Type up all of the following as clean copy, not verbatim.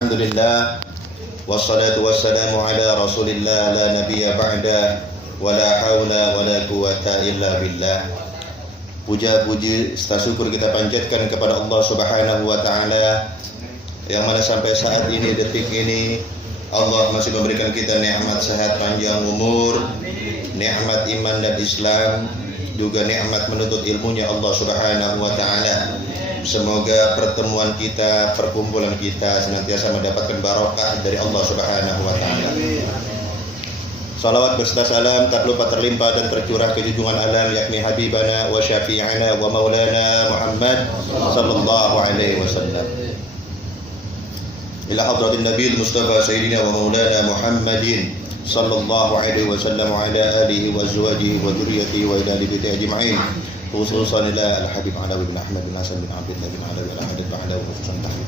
Alhamdulillah wassalatu wassalamu ala Rasulillah la nabiyya ba'da wa la haula wa la quwwata illa billah. Puja-puji serta syukur kita panjatkan kepada Allah Subhanahu wa taala yang mana sampai saat ini, detik ini, Allah masih memberikan kita nikmat sehat panjang umur, nikmat iman dan Islam, juga nikmat menuntut ilmunya Allah Subhanahu wa taala. Semoga pertemuan kita, perkumpulan kita senantiasa mendapatkan barokah dari Allah Subhanahu wa taala. Salawat beserta salam tak lupa terlimpah dan tercurah ke junjungan alam yakni habibana wa syafi'ana wa maulana Muhammad sallallahu alaihi wasallam. Ila hadratin Nabi Mustafa sayyidina wa maulana Muhammadin sallallahu alaihi wasallam wa ala alihi wa azwajihi wa dzurriyyatihi wa ila alihi ajma'in. Khususan ila al-Habib Alawi bin Ahmad bin Hasan bin Abdullah bin Alawi al-Ahmad bin Alawi khususan tahmid.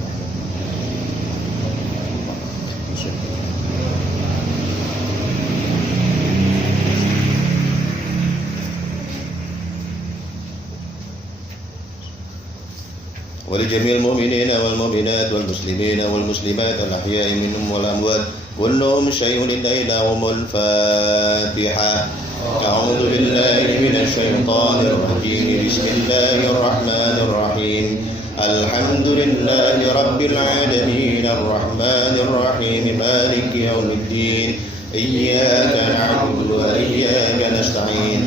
ولجميع المؤمنين والمؤمنات والمسلمين والمسلمات الأحياء منهم والأموات كلهم شيء لله لهم الفاتحة. أعوذ بالله من الشيطان الرجيم بسم الله الرحمن الرحيم الحمد لله رب العالمين الرحمن الرحيم مالك يوم الدين إياك نعبد وإياك نستعين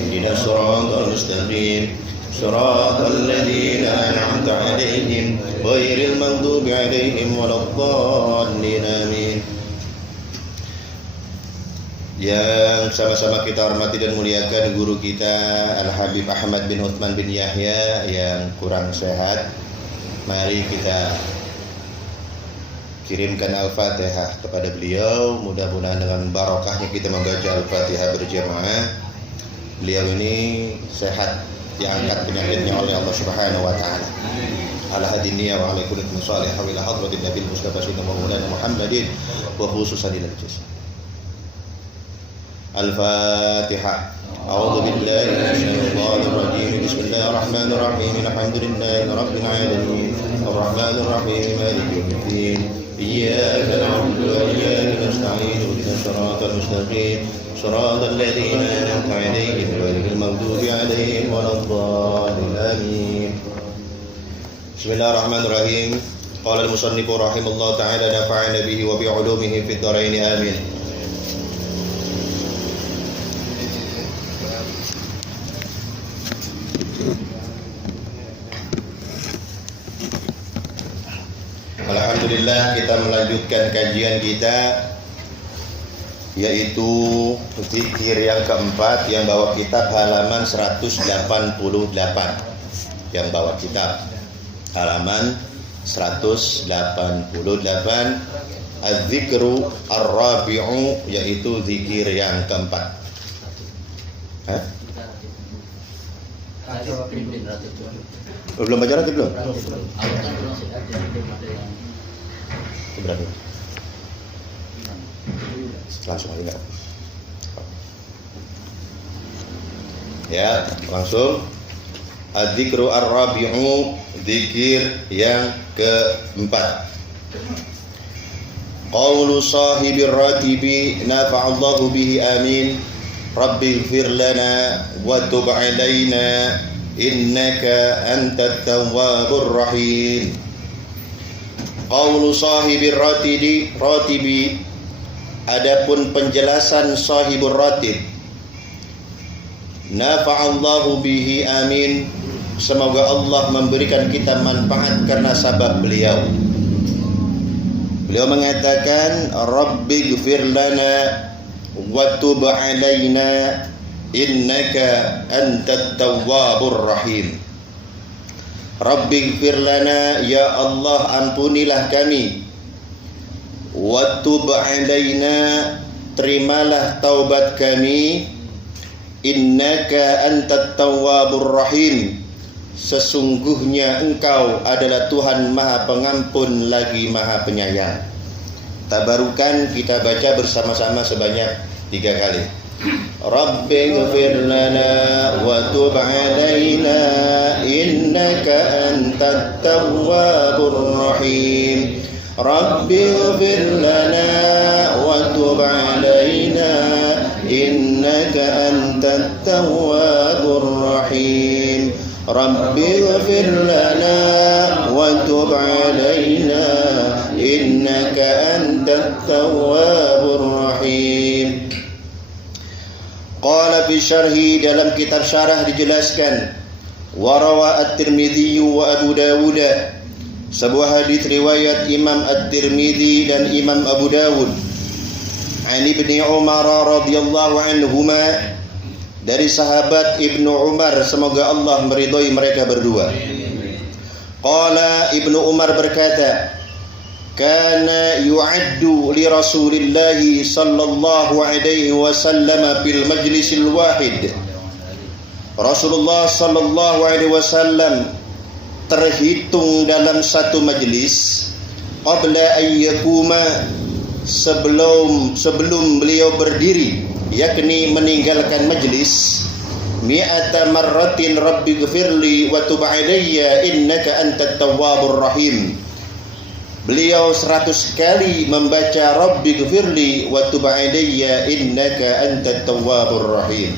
اهدنا الصراط المستقيم صراط الذين أنعمت عليهم غير المغضوب عليهم ولا الضالين آمين. Yang sama-sama kita hormati dan muliakan guru kita Al-Habib Ahmad bin Uthman bin Yahya yang kurang sehat. Mari kita kirimkan Al-Fatihah kepada beliau. Mudah-mudahan dengan barokahnya kita membaca Al-Fatihah berjamaah, beliau ini sehat, diangkat penyakitnya oleh Allah Subhanahu wa taala. Ala hadiniya wa ala kulli salih wa ila hadratin Nabi Mustafa sayyidina Maulana Muhammadin wa khususan ila al-jism. Al-Fatihah. A'udzu billahi minasyaitonir rajim. Bismillahir rahmanir rahim. Alhamdulillahi rabbil alamin. Arrahmanir rahim. Maliki yaumiddin. Iyyaka na'budu wa iyyaka nasta'in. Ihdinas siratal mustaqim. Shiratal ladzina an'amta 'alaihim ghairil maghdubi 'alaihim waladdallin. Amin. Bismillahirrahmanirrahim. Qala al-musannif rahimahullah ta'ala nafa'ana bihi wa bi 'ulumihi fid dharain. Amin. Alhamdulillah, kita melanjutkan kajian kita, yaitu zikir yang keempat yang bawa kitab halaman 188. Yang bawa kitab halaman 188, az-zikru ar-rabi'u, yaitu zikir yang keempat. Belum baca lagi belum? Berapa? Langsung aja. Ya, langsung. Az-zikru ar-rabi'u, zikir yang keempat. Qaulu sahibir ratibi nafa'allahu bihi amin. Rabbighfir lana wa tub 'alaina innaka antat tawwabur rahim. Qaulu sahibir ratibi, adapun penjelasan sahibur ratib, nafa'allahu bihi amin, semoga Allah memberikan kita manfaat karena sabab beliau. Beliau mengatakan Rabbighfir lana wa tub 'alaina innaka antat tawwabur rahim. Rabbighfir lana, ya Allah ampunilah kami, wa tub 'alaina, terimalah taubat kami, innaka antat tawwabur rahim, sesungguhnya engkau adalah Tuhan Maha Pengampun lagi Maha Penyayang. Tabarukan kita baca bersama-sama sebanyak 3 kali. Rabbighfir lana wa tub 'alaina innaka antat tawwabur rahim. Rabbi ighfir lana wa tub alaina innaka antat tawwabur rahim. Rabbi ighfir lana wa tub alaina innaka antat tawwabur rahim. Qala fi syarhi, dalam kitab syarah dijelaskan, wa rawa at-Tirmidzi wa Abu Dawud, sebuah hadis riwayat Imam At-Tirmidzi dan Imam Abu Dawud, an Ibnu Umar radhiyallahu anhuma, dari sahabat Ibnu Umar, semoga Allah meridhai mereka berdua. Qala, Ibnu Umar berkata, kana yu'addu li Rasulillah sallallahu alaihi wasallam fil majlisil wahid. Rasulullah sallallahu alaihi wasallam terhitung dalam satu majlis qabla ayyakuma, sebelum beliau berdiri, yakni meninggalkan majlis, mi'ata marratin rabbi ghfirli wa tub alayya innaka antat tawwabur rahim. Beliau 100 kali membaca rabbi ghfirli wa tub alayya innaka antat tawwabur rahim.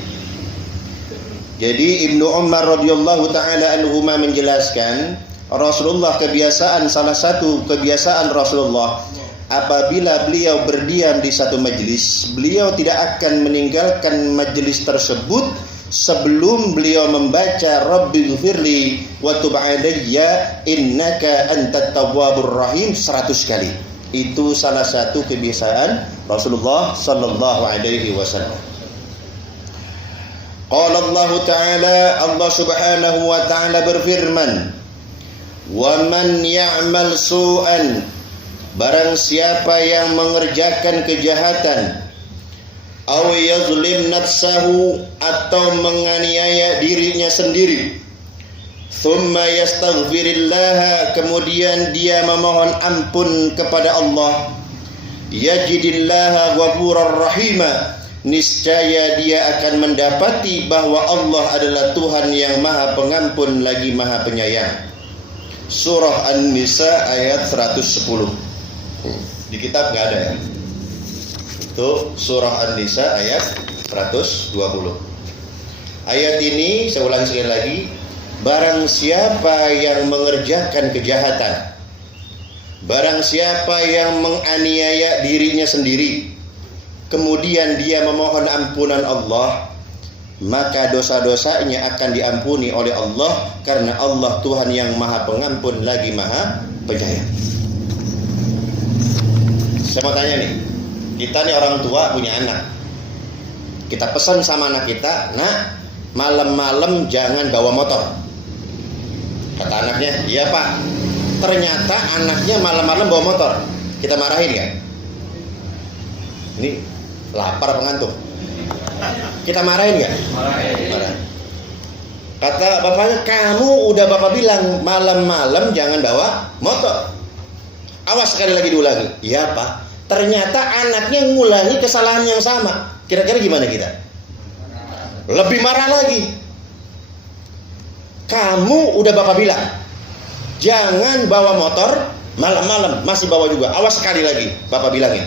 Jadi Ibnu Umar radhiyallahu taala anhuma menjelaskan, Rasulullah salah satu kebiasaan Rasulullah, apabila beliau berdiam di satu majlis, beliau tidak akan meninggalkan majlis tersebut sebelum beliau membaca Rabbi ghfirli wa tub alayya innaka antat tawwabur rahim 100 kali. Itu salah satu kebiasaan Rasulullah sallallahu alaihi wasallam. Qala Allah Ta'ala, Allah Subhanahu wa Ta'ala berfirman, wa man ya'mal su'an, barang siapa yang mengerjakan kejahatan, aw yazlim nafsahu, atau menganiaya dirinya sendiri, thumma yastaghfirillaha, kemudian dia memohon ampun kepada Allah, yajidillaha ghafurar rahima, niscaya dia akan mendapati bahwa Allah adalah Tuhan yang Maha Pengampun lagi Maha Penyayang. Surah An-Nisa ayat 110. Di kitab nggak ada ya? Itu Surah An-Nisa ayat 120. Ayat ini saya ulangi sekali lagi, barang siapa yang mengerjakan kejahatan, barang siapa yang menganiaya dirinya sendiri, kemudian dia memohon ampunan Allah, maka dosa-dosanya akan diampuni oleh Allah, karena Allah Tuhan yang Maha Pengampun lagi Maha Penyayang. Saya mau tanya nih, kita nih orang tua punya anak, kita pesan sama anak kita, nak, malam-malam jangan bawa motor. Kata anaknya, iya pak. Ternyata anaknya malam-malam bawa motor, kita marahin ya? Ini lapar apa ngantuk? Kita marahin nggak? Marahin. Kata bapaknya, kamu udah bapak bilang malam-malam jangan bawa motor. Awas sekali lagi diulangi. Iya pak. Ternyata anaknya ngulangi kesalahan yang sama. Kira-kira gimana kita? Lebih marah lagi. Kamu udah bapak bilang jangan bawa motor malam-malam, masih bawa juga. Awas sekali lagi bapak bilangin.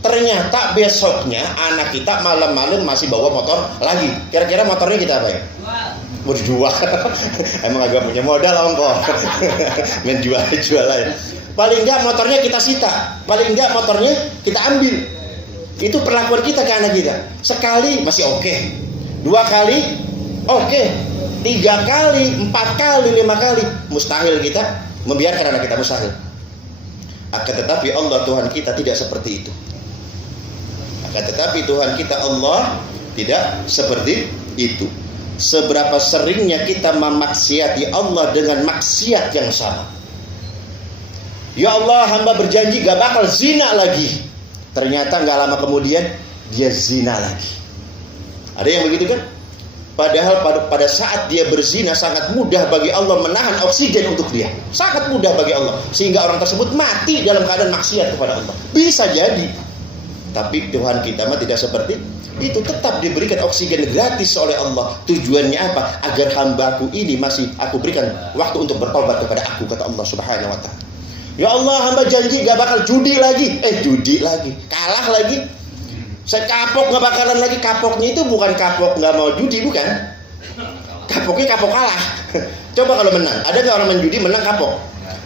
Ternyata besoknya anak kita malam-malam masih bawa motor lagi. Kira-kira motornya kita apa ya? Mau dijual. Emang agak punya modal ongkos. Main jual-jualan. Paling enggak motornya kita sita, paling enggak motornya kita ambil. Itu perlakuan kita ke anak kita. Sekali masih oke, 2 kali oke, 3 kali, 4 kali, 5 kali mustahil kita membiarkan anak kita, mustahil. Akan tetapi Allah Tuhan kita tidak seperti itu. Akan tetapi Tuhan kita Allah tidak seperti itu. Seberapa seringnya kita memaksiati Allah dengan maksiat yang sama. Ya Allah, hamba berjanji gak bakal zina lagi. Ternyata gak lama kemudian dia zina lagi. Ada yang begitu kan? Padahal pada saat dia berzina sangat mudah bagi Allah menahan oksigen untuk dia. Sangat mudah bagi Allah. Sehingga orang tersebut mati dalam keadaan maksiat kepada Allah. Bisa jadi. Tapi Tuhan kita mah tidak seperti itu. Tetap diberikan oksigen gratis oleh Allah. Tujuannya apa? Agar hambaku ini masih aku berikan waktu untuk bertobat kepada aku, kata Allah Subhanahu wa ta'ala. Ya Allah, hamba janji gak bakal judi lagi. Judi lagi, kalah lagi. Saya kapok gak bakalan lagi. Kapoknya itu bukan kapok gak mau judi, bukan. Kapoknya kapok kalah. Coba kalau menang, ada gak orang main judi menang kapok?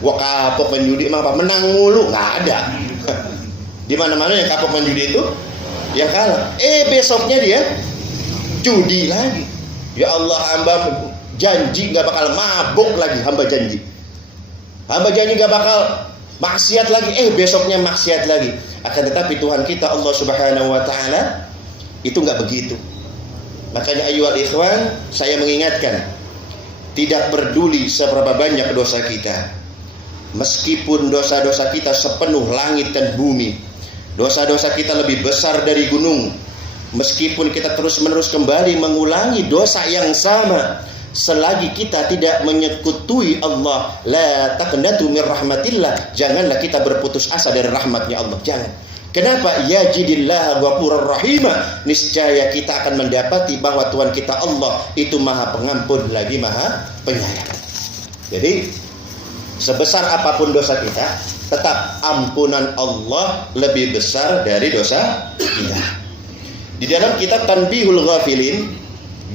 Wah, kapok main judi emang apa? Menang mulu, nggak ada. Di mana-mana yang kapok main judi itu yang kalah. Besoknya dia judi lagi. Ya Allah, hamba janji nggak bakal mabuk lagi. Hamba janji nggak bakal maksiat lagi. Besoknya maksiat lagi. Akan tetapi Tuhan kita Allah Subhanahu Wa Taala itu nggak begitu. Makanya ayyuhal ikhwan, saya mengingatkan, tidak peduli seberapa banyak dosa kita. Meskipun dosa-dosa kita sepenuh langit dan bumi, dosa-dosa kita lebih besar dari gunung, meskipun kita terus-menerus kembali mengulangi dosa yang sama, selagi kita tidak menyekutui Allah, la taqnatu min rahmatillah, janganlah kita berputus asa dari rahmatnya Allah. Jangan. Kenapa? Yajidillah ghafurur rahimah. Niscaya kita akan mendapati bahwa Tuhan kita Allah itu Maha Pengampun lagi Maha Penyayang. Jadi sebesar apapun dosa kita, tetap ampunan Allah lebih besar dari dosa kita. Di dalam kitab Tanbihul Ghafilin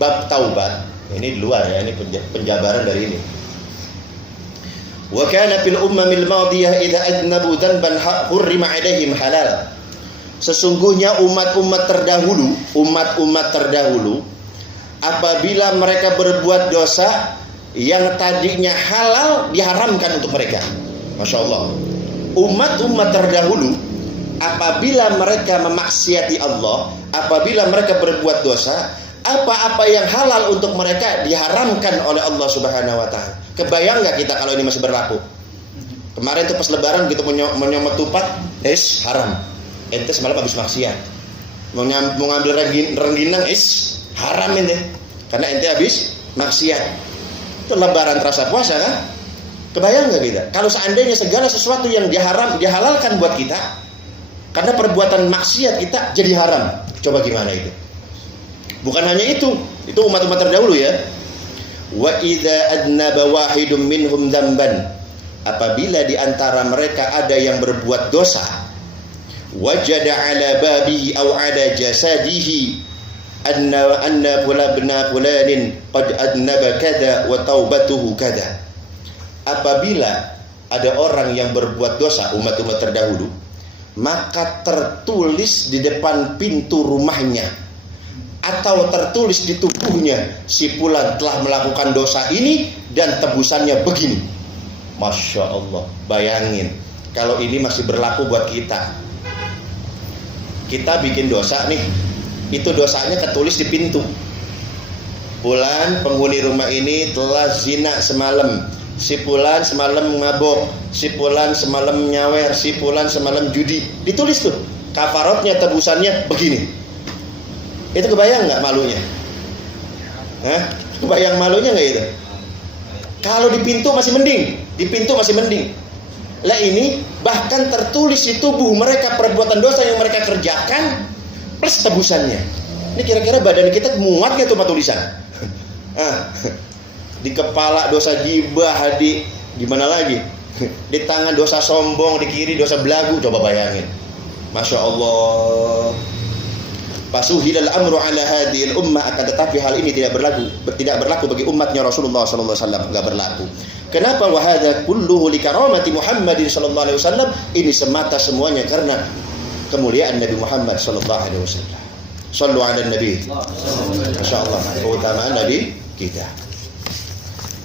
bab taubat, ini di luar ya, ini penjabaran dari ini. Wa kana fil ummamil madiyah idza adnabu dhanban hurrima 'alaihim halal. Sesungguhnya umat-umat terdahulu apabila mereka berbuat dosa yang tadinya halal diharamkan untuk mereka. Masya Allah. Umat-umat terdahulu apabila mereka memaksiati Allah, apabila mereka berbuat dosa, apa-apa yang halal untuk mereka diharamkan oleh Allah Subhanahu Wa Taala. Kebayang nggak kita kalau ini masih berlaku? Kemarin tuh pas Lebaran gitu menyomot tupat, haram. Ente semalam habis maksiat. Mau ngambil rengginang, haram ente. Karena ente habis maksiat. Itu Lebaran terasa puasa kan? Kebayang nggak kita? Kalau seandainya segala sesuatu yang dihalalkan buat kita, karena perbuatan maksiat kita jadi haram. Coba gimana itu? Bukan hanya itu umat-umat terdahulu ya. Wa idza adnaba wahidum minhum dzamban. Apabila di antara mereka ada yang berbuat dosa, wajada ala babihi aw ala jasadihi anna fulanin qad adnaba kada wa taubatuhu kada. Apabila ada orang yang berbuat dosa, umat-umat terdahulu, maka tertulis di depan pintu rumahnya atau tertulis di tubuhnya, si fulan telah melakukan dosa ini dan tebusannya begini. Masya Allah. Bayangin kalau ini masih berlaku buat kita. Kita bikin dosa nih, itu dosanya ketulis di pintu. Fulan penghuni rumah ini telah zina semalam, si fulan semalam mabok, si fulan semalam nyawer, si fulan semalam judi. Ditulis tuh, kafaratnya, tebusannya begini. Itu kebayang nggak malunya? Kebayang malunya nggak itu? Kalau di pintu masih mending, Lah ini bahkan tertulis di tubuh mereka perbuatan dosa yang mereka kerjakan plus tebusannya. Ini kira-kira badan kita muat nggak tuh Pak tulisan? Di kepala dosa gibah, di mana lagi? Di tangan dosa sombong, di kiri dosa belagu. Coba bayangin. Masya Allah. Fasuhilal amru ala hadhil ummah, akan tetapi hal ini tidak berlaku bagi umatnya Rasulullah sallallahu alaihi wasallam, enggak berlaku. Kenapa? Wa hadza kulluhu li karamati Muhammadin sallallahu alaihi wasallam. Ini semata semuanya karena kemuliaan Nabi Muhammad sallallahu alaihi wasallam. Shallu ala nabi. Masyaallah, keutamaan Nabi kita.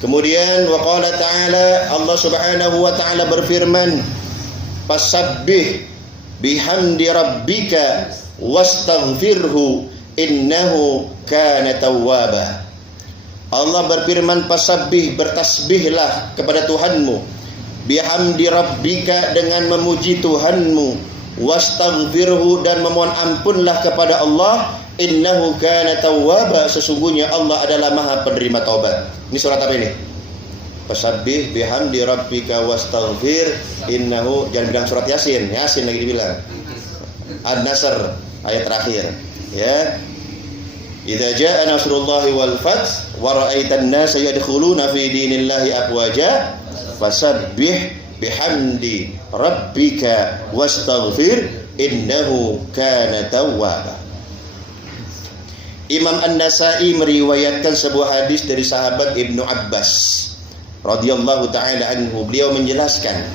Kemudian wa qala ta'ala, Allah Subhanahu wa ta'ala berfirman, "Fasabbih bihamdi rabbika wastaghfirhu innahu kana tawwaba." Allah berfirman, "Fasabbih, bertasbihlah kepada Tuhanmu, bihamdi rabbika, dengan memuji Tuhanmu, wastaghfirhu, dan memohon ampunlah kepada Allah, innahu kana tawwaba, sesungguhnya Allah adalah Maha penerima taubat." Ini surat apa ini? Fasabbih bihamdi rabbika wastaghfir innahu, jangan bilang surat Yasin lagi dibilang. An-Nasr ayat terakhir ya. Idza jaa nasrullahi wal fath wa ra'aitan nasa yadkhuluna fi dinillahi afwaja fasabbih bihamdi rabbika wastaghfir innahu kana tawwaba. Imam An-Nasa'i meriwayatkan sebuah hadis dari sahabat Ibnu Abbas radhiyallahu taala anhu. Beliau menjelaskan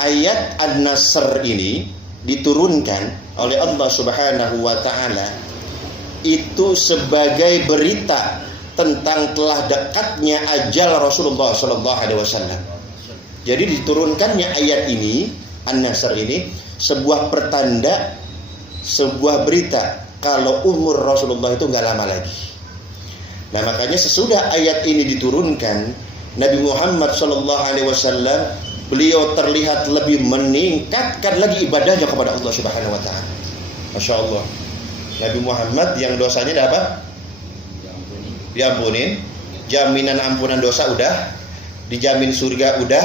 ayat An-Nasr ini diturunkan oleh Allah Subhanahu wa taala itu sebagai berita tentang telah dekatnya ajal Rasulullah sallallahu alaihi wasallam. Jadi diturunkannya ayat ini, An-Nasr ini, sebuah pertanda, sebuah berita kalau umur Rasulullah itu nggak lama lagi. Nah makanya sesudah ayat ini diturunkan, Nabi Muhammad sallallahu alaihi wasallam beliau terlihat lebih meningkatkan lagi ibadahnya kepada Allah Subhanahu wa taala. Masya Allah. Nabi Muhammad yang dosanya apa? Diampunin, jaminan ampunan dosa udah, dijamin surga udah,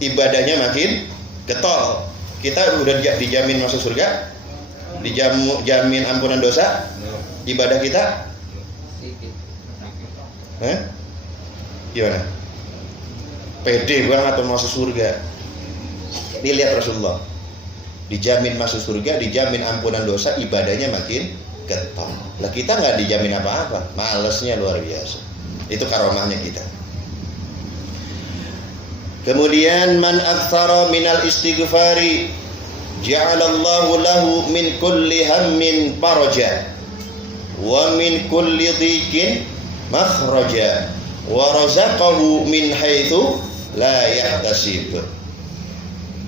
ibadahnya makin getol. Kita udah dijamin masuk surga, dijamin ampunan dosa, ibadah kita gimana? Pede banget atau masuk surga. Ini lihat Rasulullah, dijamin masuk surga, dijamin ampunan dosa, ibadahnya makin getol. Lah kita nggak dijamin apa-apa, malesnya luar biasa. Itu karomahnya kita. Kemudian man aktsara minal istighfari ja'alallahu lahu min kulli hammin faraja wa min kulli dhiqin makhraja wa razaqahu min haitsu la yahtasib.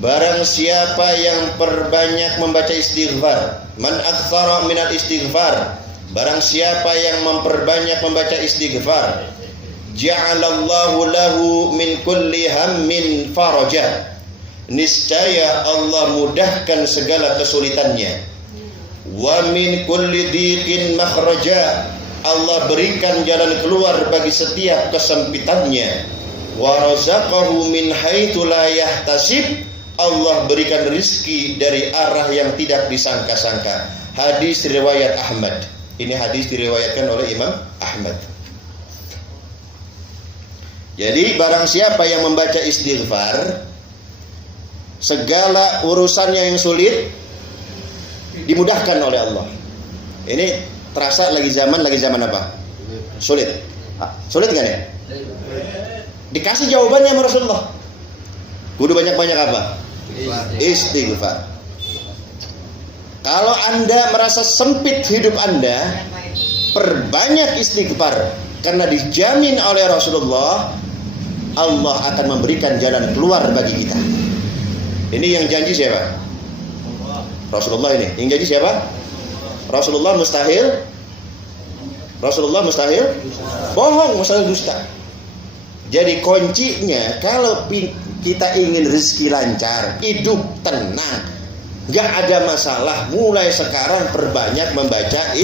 Barang siapa yang perbanyak membaca istighfar, man aktsara minal istighfar, barang siapa yang memperbanyak membaca istighfar, ja'alallahu lahu min kulli hammin faraja, niscaya Allah mudahkan segala kesulitannya, wa min kulli dhiqin makhraja, Allah berikan jalan keluar bagi setiap kesempitannya, wa razaqahu min haitsu la yahtasib, Allah berikan rizki dari arah yang tidak disangka-sangka. Hadis riwayat Ahmad. Ini hadis diriwayatkan oleh Imam Ahmad. Jadi barang siapa yang membaca istighfar, segala urusannya yang sulit dimudahkan oleh Allah. Ini terasa lagi zaman apa? Sulit. Sulit kan ya? Dikasih jawabannya sama Rasulullah. Kudu banyak-banyak apa? Istighfar. Kalau Anda merasa sempit hidup Anda, perbanyak istighfar, karena dijamin oleh Rasulullah Allah akan memberikan jalan keluar bagi kita. Ini yang janji siapa? Rasulullah ini. Yang janji siapa? Rasulullah mustahil. Rasulullah mustahil bohong, mustahil dusta. Jadi kuncinya kalau kita ingin rezeki lancar, hidup tenang, gak ada masalah, mulai sekarang perbanyak membaca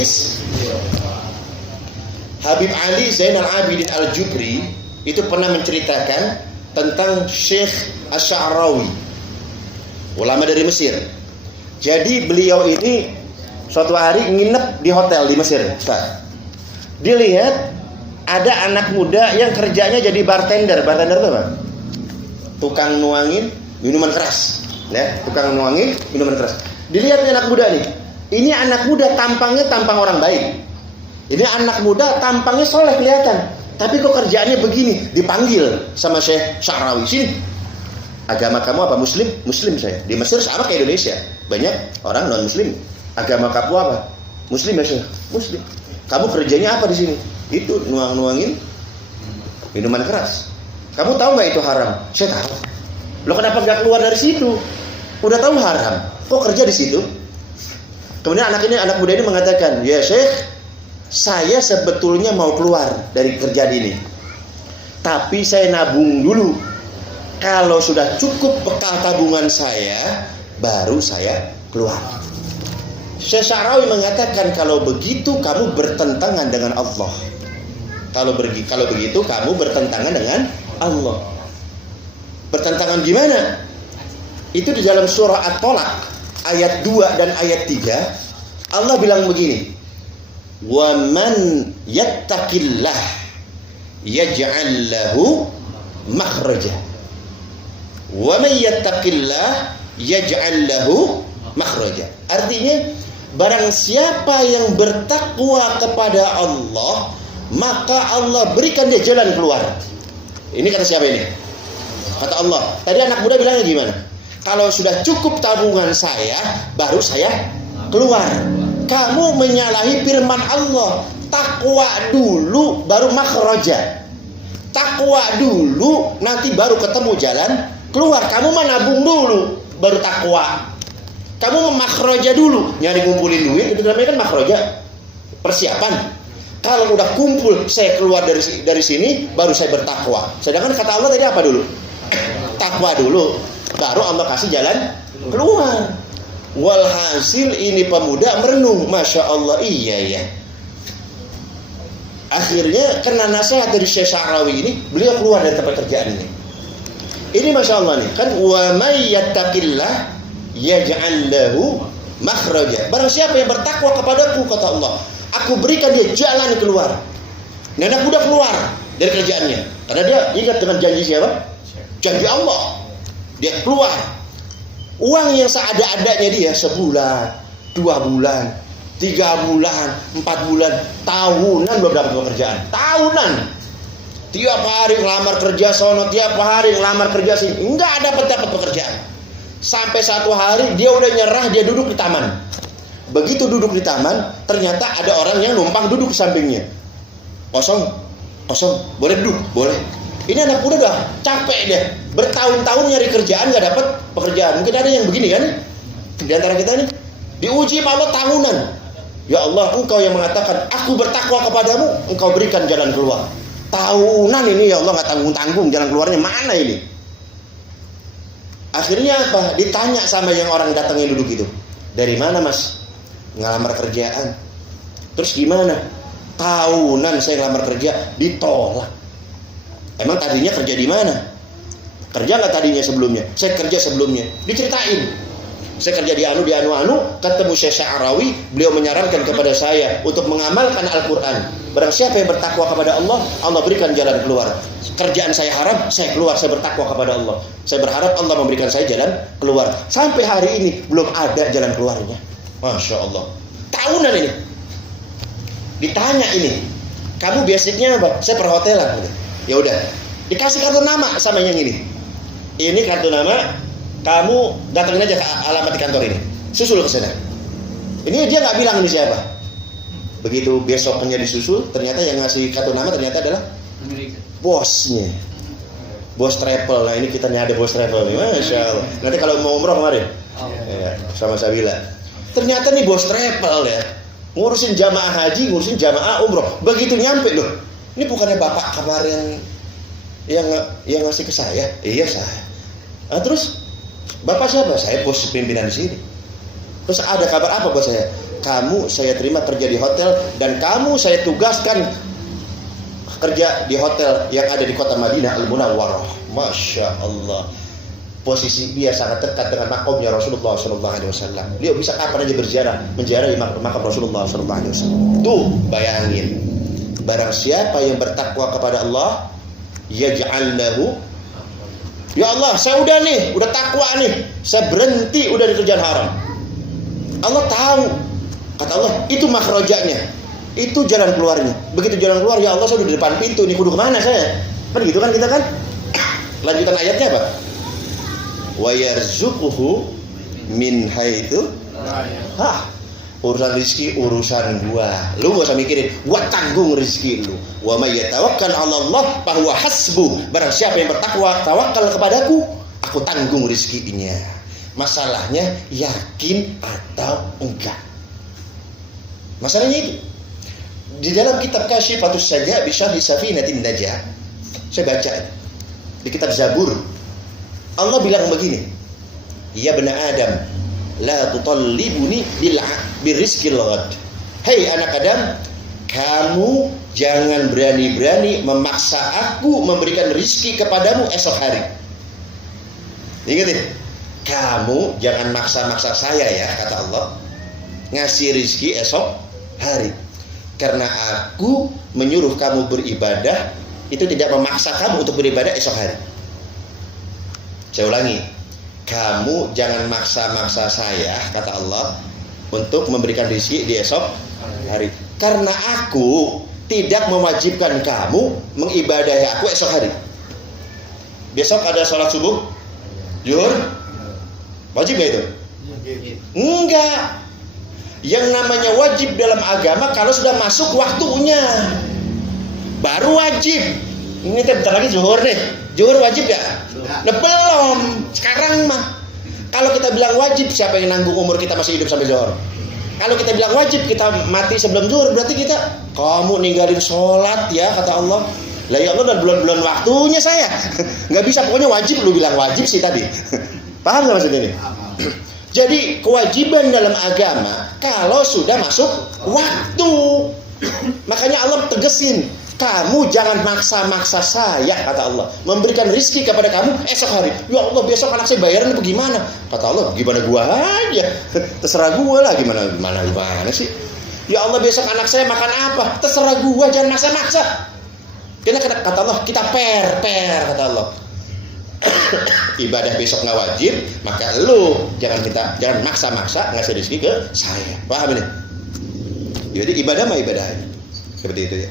Habib Ali Zainal Abidin Al-Jubri itu pernah menceritakan tentang Syekh Asy'arawi, ulama dari Mesir. Jadi beliau ini suatu hari nginep di hotel di Mesir. Dia lihat ada anak muda yang kerjanya jadi bartender. Bartender itu apa? Tukang nuangin minuman keras. Ya, tukang nuangin minuman keras. Dilihat anak muda nih. Ini anak muda tampangnya tampang orang baik. Ini anak muda tampangnya soleh kelihatan. Tapi kok kerjaannya begini? Dipanggil sama Syekh Asy'arawi, sini. Agama kamu apa? Muslim? Muslim saya. Di Mesir sama kayak Indonesia. Banyak orang non muslim. Agama kamu apa? Muslim ya Syekh? Muslim. Kamu kerjanya apa di sini? Itu nuang-nuangin minuman keras. Kamu tahu nggak itu haram? Saya tahu. Lo kenapa nggak keluar dari situ? Udah tahu haram, kok kerja di situ? Kemudian anak muda ini mengatakan, ya Syekh, saya sebetulnya mau keluar dari kerjaan ini, tapi saya nabung dulu. Kalau sudah cukup bekal tabungan saya, baru saya keluar. Syekh Asy'arawi mengatakan, kalau begitu kamu bertentangan dengan Allah. Kalau begitu kamu bertentangan dengan Allah. Bertentangan gimana? Itu di dalam surah At-Tolak ayat 2 dan ayat 3 Allah bilang begini, wa man yattaqillah yaj'al lahu makhraja Wa may yattaqillah yaj'al lahu makhraja. Artinya barang siapa yang bertakwa kepada Allah, maka Allah berikan dia jalan keluar. Ini kata siapa ini? Kata Allah. Tadi anak muda bilangnya gimana? Kalau sudah cukup tabungan saya, baru saya keluar. Kamu menyalahi firman Allah. Takwa dulu, baru makhraja. Takwa dulu, nanti baru ketemu jalan keluar. Kamu mah nabung dulu, baru takwa. Kamu makhraja dulu, nyari ngumpulin duit, itu namanya kan makhraja. Persiapan. Kalau udah kumpul, saya keluar dari sini, baru saya bertakwa. Sedangkan kata Allah tadi apa dulu? Takwa dulu, baru Allah kasih jalan keluar. Walhasil ini pemuda merenung, Masya Allah, iya ya. Akhirnya kena nasihat dari Syekh Sa'rawi ini, beliau keluar dari tempat kerjaan ini. Ini Masya Allah nih, kan wa may yattaqillah yaj'al lahu makhraja. Barang siapa yang bertakwa kepadaku, kata Allah, aku berikan dia jalan keluar. Nenek muda keluar dari kerjaannya, karena dia ingat dengan janji siapa? Janji Allah. Dia keluar. Uang yang seada-adanya dia sebulan, 2 bulan, 3 bulan, 4 bulan, tahunan belum dapat pekerjaan. Tahunan. Tiap hari ngelamar kerja sono, tiap hari ngelamar kerja sini, enggak dapat pekerjaan. Sampai satu hari dia udah nyerah, dia duduk di taman. Begitu duduk di taman, ternyata ada orang yang numpang duduk di sampingnya. Kosong, boleh duduk, boleh. Ini anak muda udah capek dia, bertahun-tahun nyari kerjaan gak dapat pekerjaan. Mungkin ada yang begini kan di antara kita nih, diuji sama Allah tahunan. Ya Allah, engkau yang mengatakan aku bertakwa kepadamu, engkau berikan jalan keluar. Tahunan ini ya Allah, gak tanggung-tanggung, jalan keluarnya mana ini? Akhirnya apa? Ditanya sama yang orang datangnya duduk itu, dari mana mas? Ngelamar kerjaan. Terus gimana? Tahunan saya ngelamar kerja, ditolak. Emang tadinya kerja di mana? Kerja nggak tadinya sebelumnya? Saya kerja sebelumnya. Diceritain. Saya kerja di anu, ketemu Syekh Sa'rawi, beliau menyarankan kepada saya untuk mengamalkan Al-Quran. Barang siapa yang bertakwa kepada Allah, Allah berikan jalan keluar. Kerjaan saya haram, saya keluar, saya bertakwa kepada Allah. Saya berharap Allah memberikan saya jalan keluar. Sampai hari ini belum ada jalan keluarnya. Masya Allah. Tahunan ini. Ditanya ini, kamu basicnya apa? Saya perhotelan. Ya udah, dikasih kartu nama sama yang ini. Ini kartu nama, kamu datangin aja ke alamat di kantor ini. Susul ke sana. Ini dia nggak bilang ini siapa. Begitu besoknya disusul, ternyata yang ngasih kartu nama ternyata adalah bosnya. Bos travel. Nah ini kita ada bos travel nih, Masya Allah. Nanti kalau mau umroh kemarin, ya, sama Sabila. Ternyata nih bos travel ya, ngurusin jamaah haji, ngurusin jamaah umroh. Begitu nyampe loh, ini bukannya bapak kemarin yang ngasih ke saya? Iya saya. Nah, terus bapak siapa? Saya bos pimpinan di sini. Terus ada kabar apa buat saya? Kamu saya terima kerja di hotel dan kamu saya tugaskan kerja di hotel yang ada di kota Madinah Al-Munawwarah. Masya Allah. Posisi dia sangat dekat dengan makamnya Rasulullah SAW. Beliau bisa kapan aja berziarah, menziarahi makam Rasulullah SAW. Tuh bayangin, barang siapa yang bertakwa kepada Allah, yaj'al lahu. Ya Allah, saya udah takwa nih, saya berhenti udah di kerjaan haram. Allah tahu, kata Allah itu makhrajanya, itu jalan keluarnya. Begitu jalan keluar, ya Allah saya udah di depan pintu, nih kudu kemana saya? Kan gitu kan kita kan. Lanjutan ayatnya apa? Wa yarzuquhu min haitsu urusan rezeki urusan gua. Lu enggak usah mikirin, gua tanggung rezeki lu. Wa may yatawakkal 'ala Allah fa huwa hasbuh. Barang siapa yang bertakwa, tawakal kepadaku, aku tanggung rezekinya. Masalahnya yakin atau enggak. Masalahnya itu. Di dalam kitab Kasyifatus Saja bi Syarhi Safinatin Najah, saya baca di kitab Zabur. Allah bilang begini, ya bani Adam, la tutallibuni birrizqil ghad. Hei anak Adam, kamu jangan berani-berani memaksa aku memberikan rizki kepadamu esok hari. Ingat ya, kamu jangan maksa-maksa saya ya, kata Allah, ngasih rizki esok hari. Karena aku menyuruh kamu beribadah, itu tidak memaksa kamu untuk beribadah esok hari. Saya ulangi, kamu jangan maksa-maksa saya, kata Allah, untuk memberikan rezeki di esok hari. Karena aku tidak mewajibkan kamu mengibadahi aku esok hari. Besok ada sholat subuh, zuhur, wajib gak itu? Enggak. Yang namanya wajib dalam agama kalau sudah masuk waktunya baru wajib. Ini bentar lagi zuhur nih. Zuhur wajib gak? Nah, belum. Sekarang mah. Kalau kita bilang wajib, siapa yang nanggung umur kita masih hidup sampai zuhur? Kalau kita bilang wajib, kita mati sebelum zuhur, berarti kita, kamu ninggalin sholat ya, kata Allah. Lah ya Allah, dan bulan-bulan waktunya saya. Nggak bisa, pokoknya wajib, lu bilang wajib sih tadi. Paham nggak maksudnya ini? Jadi kewajiban dalam agama kalau sudah masuk waktu. Makanya Allah tegesin, kamu jangan maksa-maksa saya, kata Allah, memberikan rizki kepada kamu esok hari. Ya Allah, besok anak saya bayaran bagaimana? Kata Allah, gimana gua aja, terserah gua lah, gimana sih. Ya Allah, besok anak saya makan apa? Terserah gua, jangan maksa-maksa. Karena kata Allah, kita per kata Allah. Ibadah besok nggak wajib, maka lu jangan maksa-maksa ngasih rezeki ke saya. Paham ini? Jadi ibadah mah ibadah seperti itu ya.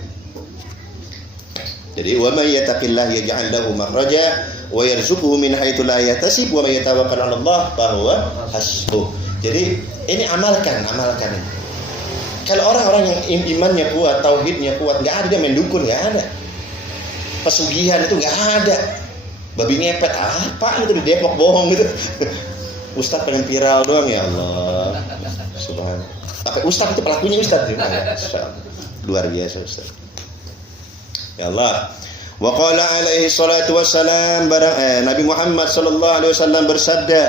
Jadi wa may yattaqillah yaj'al lahu makhraja wa yarzuquhu min haitsu la yahtasib wa may yatawakkal 'ala Allah fa huwa hasbuh. Jadi ini amalkan ini. Kalau orang-orang yang imannya kuat, tauhidnya kuat, enggak ada dia main dukun, enggak ada. Pesugihan itu enggak ada. Babi ngepet apa itu di Depok bohong gitu. Ustaz pengen viral doang, ya Allah. Subhanallah. Pakai ustaz itu pelakunya ustaz. Luar biasa ustaz. Ya Allah. Wa qala alaihi salatu wassalam, Nabi Muhammad sallallahu alaihi wasallam bersabda,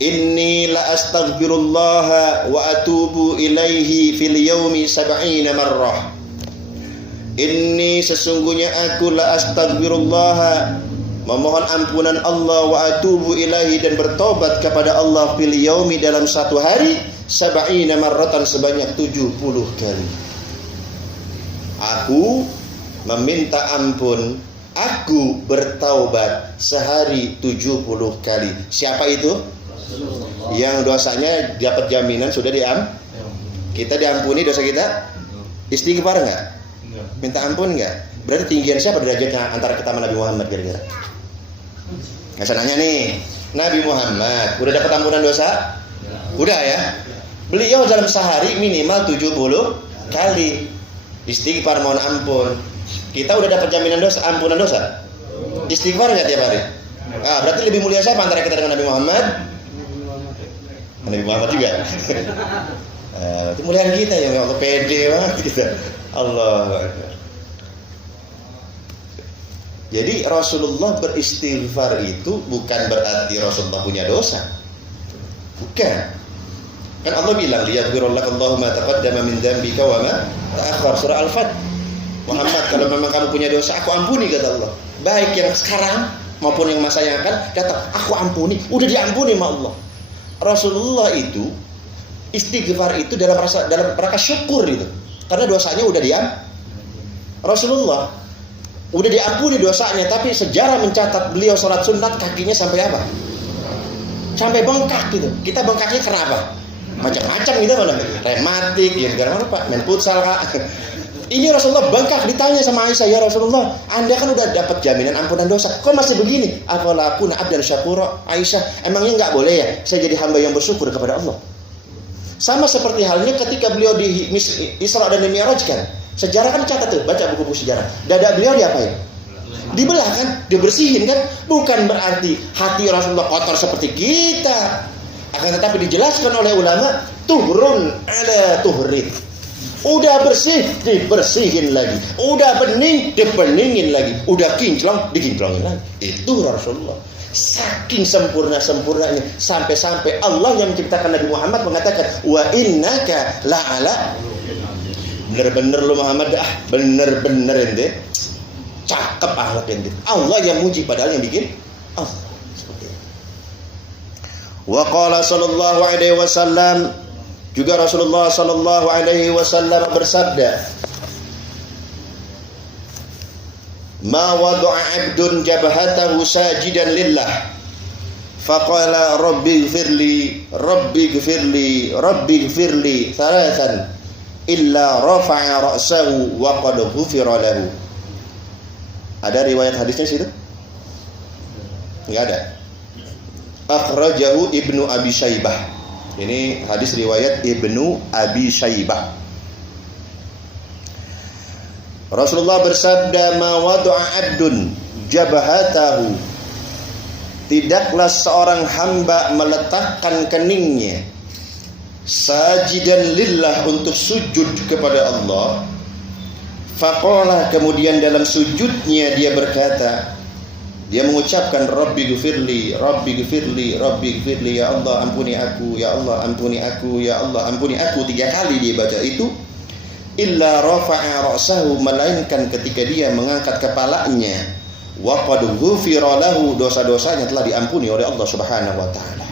"Inni la astaghfirullah wa atubu ilaihi fil yaumi 70 marrah." Inni sesungguhnya aku la astaghfirullah, memohon ampunan Allah, wa atubu ilaihi dan bertobat kepada Allah fil yaumi dalam satu hari 70 marratan sebanyak 70 kali. Aku meminta ampun, aku bertaubat sehari 70 kali. Siapa itu? Yang dosanya dapat jaminan sudah kita diampuni dosa kita. Istighfar enggak? Minta ampun enggak? Berarti tinggian siapa derajatnya antara kita sama Nabi Muhammad kira-kira? Nggak saya nanya nih, Nabi Muhammad udah dapat ampunan dosa? Udah ya. Beliau dalam sehari minimal 70 kali istighfar mohon ampun. Kita udah dapat jaminan dosa, ampunan dosa. Istighfar nggak tiap hari? Berarti lebih mulia siapa antara kita dengan Nabi Muhammad? Nabi Muhammad juga. Itu muliaan kita ya, Allah pede banget kita. Allah. Jadi Rasulullah beristighfar itu bukan berarti Rasulullah punya dosa. Bukan. Kan Allah bilang, liyaghfirullahu ma taqaddama min dzambika wa ma ta'akhkhar, surah Al-Fat. Muhammad, kalau memang kamu punya dosa, aku ampuni, kata Allah. Baik yang sekarang maupun yang masa yang akan datang, aku ampuni. Udah diampuni sama Allah. Rasulullah itu istighfar itu dalam rangka syukur itu. Karena dosanya udah Rasulullah udah diampuni dosanya, tapi sejarah mencatat beliau sholat sunat kakinya sampai apa? Sampai bengkak gitu. Kita bengkaknya karena apa? Macam-macam gitu mana? Rematik, ya segala mana Pak? Main futsal Kak. Ini Rasulullah bengkak, ditanya sama Aisyah, ya Rasulullah, Anda kan udah dapat jaminan ampunan dosa, kok masih begini? Afala akuna abdan syakura? Aisyah, emangnya nggak boleh ya saya jadi hamba yang bersyukur kepada Allah? Sama seperti halnya ketika beliau di Isra dan Mi'raj kan. Sejarah kan catat tuh, baca buku-buku sejarah. Dada beliau diapain? Dibelah kan, dibersihin kan. Bukan berarti hati Rasulullah kotor seperti kita. Akan tetapi dijelaskan oleh ulama, tuhrun ala tuhrid. Udah bersih, dibersihin lagi. Udah bening, dibeningin lagi. Udah kinclong, dikinclongin lagi. Itu Rasulullah. Saking sempurnanya, sampai-sampai Allah yang menciptakan Nabi Muhammad mengatakan, wa innaka la'ala, bener-bener lu Muhammad, bener-bener ente cakep akhlak ente. Allah yang muji, padahal yang bikin Allah. Wa qala sallallahu alaihi wasallam, juga Rasulullah sallallahu alaihi wasallam bersabda, ma wada'a 'abdun jabhatahu sajidan lillah faqala rabbighfirli thalathan illa rafa'a ra'sahu wa qad ghufira lahu. Ada riwayat hadisnya situ? Enggak ada. Akhrajahu Ibnu Abi Syaibah. Ini hadis riwayat Ibnu Abi Syaibah. Rasulullah bersabda, "Ma wada'a 'abdun jabhatahu." Tidaklah seorang hamba meletakkan keningnya sajidan lillah, untuk sujud kepada Allah. Faqala, kemudian dalam sujudnya dia berkata, dia mengucapkan Rabbighfirli, Rabbighfirli, Rabbighfirli, ya Allah ampuni aku, ya Allah ampuni aku, ya Allah ampuni aku. 3 kali dia baca itu. Illa rafa'a ra'sahu, melainkan ketika dia mengangkat kepalanya, wa qad ghufira lahu, dosa-dosanya telah diampuni oleh Allah Subhanahu wa taala.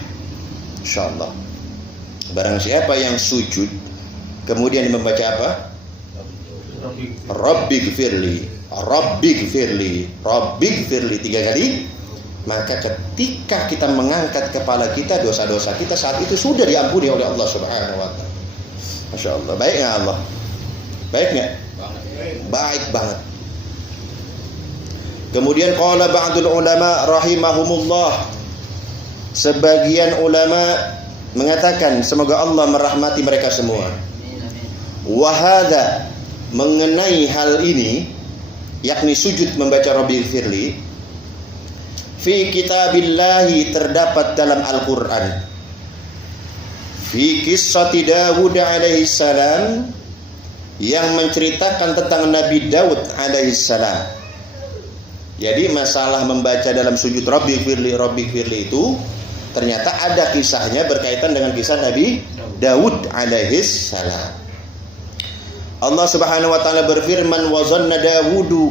Insyaallah. Barang siapa yang sujud kemudian membaca apa? Rabbighfirli, Rabbighfirli, Rabbighfirli 3 kali, maka ketika kita mengangkat kepala kita, dosa-dosa kita saat itu sudah diampuni oleh Allah Subhanahu wa taala. Masya Allah. Baik enggak Allah? Baik enggak? Baik banget. Kemudian qala ba'dul ulama rahimahumullah, sebagian ulama mengatakan semoga Allah merahmati mereka semua. Wa hadza, mengenai hal ini, yakni sujud membaca Rabbighfirli, fi kitabillahi, terdapat dalam Al-Qur'an, fi qissati Dawud alaihi salam, yang menceritakan tentang Nabi Daud alaihi salam. Jadi masalah membaca dalam sujud Rabbighfirli, Rabbighfirli itu ternyata ada kisahnya berkaitan dengan kisah Nabi Daud alaihi salam. Allah Subhanahu wa taala berfirman, wa zanna Dawudu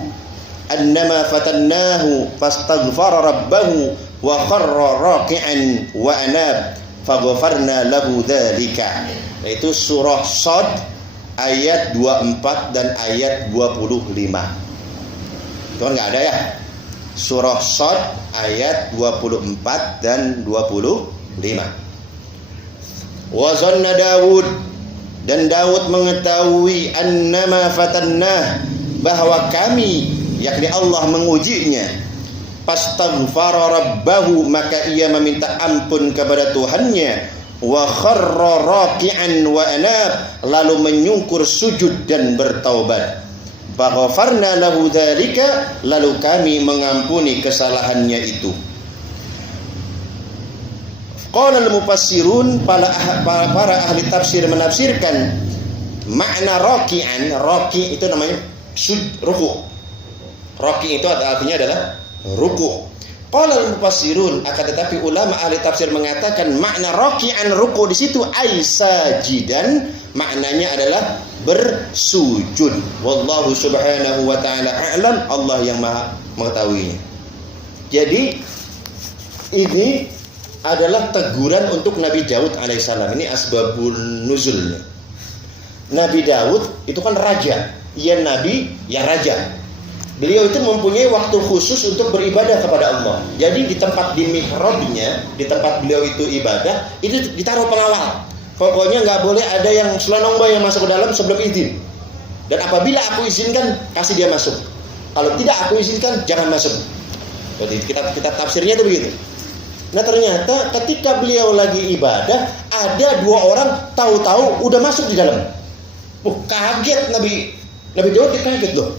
annama fatannahu fastaghfara rabbahu wa kharra raki'an wa anab faghfarna lahu dzalika. Itu surah Shad ayat 24 dan ayat 25. Itu kan enggak ada ya? Surah Shad ayat 24 dan 25. Wa zanna Dawud, dan Daud mengetahui, annama fatannah, bahwa kami, yakni Allah, mengujinya. Fastaghfara rabbahu, maka ia meminta ampun kepada Tuhannya. Wa kharra raki'an wa anab, lalu menyungkur sujud dan bertaubat. Faghfarna lahu dzalika, lalu kami mengampuni kesalahannya itu. Qala al-mufassirun, para ahli tafsir menafsirkan makna raki'an. Raki' itu namanya ruku'. Raki' itu artinya adalah ruku'. Qala al-mufassirun, akan tetapi ulama ahli tafsir mengatakan makna raki'an ruku' di situ ay sajidan, maknanya adalah bersujud. Wallahu subhanahu wa ta'ala a'lam, Allah yang maha mengetahuinya. Jadi ini adalah teguran untuk Nabi Daud alaihissalam. Ini asbabun nuzulnya. Nabi Daud itu kan raja, ya nabi, ya raja. Beliau itu mempunyai waktu khusus untuk beribadah kepada Allah. Jadi di tempat di mihrabnya, di tempat beliau itu ibadah, itu ditaruh pengawal. Pokoknya nggak boleh ada yang selonong boy yang masuk ke dalam sebelum izin. Dan apabila aku izinkan, kasih dia masuk. Kalau tidak aku izinkan, jangan masuk. Jadi kita tafsirnya itu begitu. Nah ternyata ketika beliau lagi ibadah, ada 2 orang tahu-tahu udah masuk di dalam. Kaget Nabi Daud, kaget loh.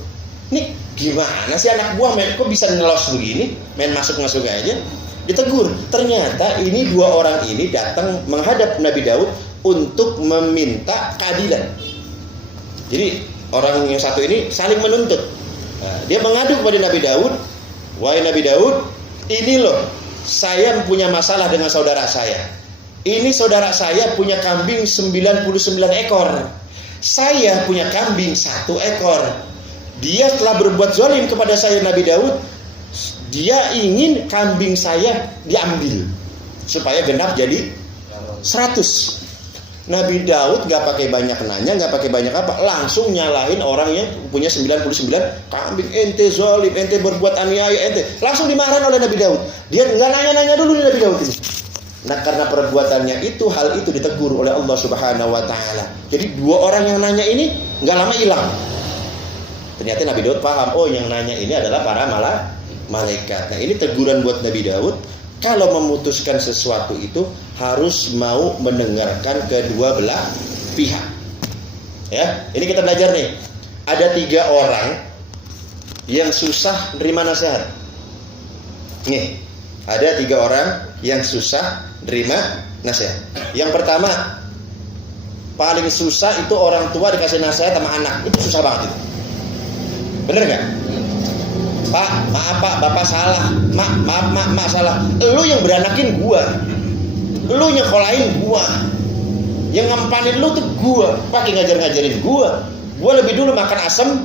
Ini gimana sih anak buah main kok bisa nelos begini, main masuk-masuk aja. Ditegur. Ternyata ini 2 orang ini datang menghadap Nabi Daud untuk meminta keadilan. Jadi orang yang satu ini saling menuntut. Nah, dia mengadu kepada Nabi Daud, wahai Nabi Daud, ini loh, saya punya masalah dengan saudara saya. Ini saudara saya punya kambing 99 ekor. Saya punya kambing 1 ekor. Dia telah berbuat zalim kepada saya Nabi Daud. Dia ingin kambing saya diambil supaya genap jadi 100. Nabi Daud nggak pakai banyak nanya, nggak pakai banyak apa, langsung nyalahin orang yang punya 99 kambing. Ente zalim, ente berbuat aniaya, ente. Langsung dimarahin oleh Nabi Daud. Dia nggak nanya-nanya dulu nih Nabi Daud ini. Nah, karena perbuatannya itu, hal itu ditegur oleh Allah Subhanahu wa taala. Jadi dua orang yang nanya ini nggak lama hilang. Ternyata Nabi Daud paham, oh yang nanya ini adalah para malaikat. Nah, ini teguran buat Nabi Daud. Kalau memutuskan sesuatu itu harus mau mendengarkan kedua belah pihak. Ya, ini kita belajar nih. Ada 3 orang yang susah nerima nasihat. Nih, ada 3 orang yang susah nerima nasihat. Yang pertama, paling susah itu orang tua dikasih nasihat sama anak. Itu susah banget itu. Bener gak? Pak, maaf Pak, Bapak salah. Mak salah. Lu yang beranakin gua. Lu nyekolahin gua. Yang ngempanin lu tuh gua. Pakai ngajarin gua. Gua lebih dulu makan asam.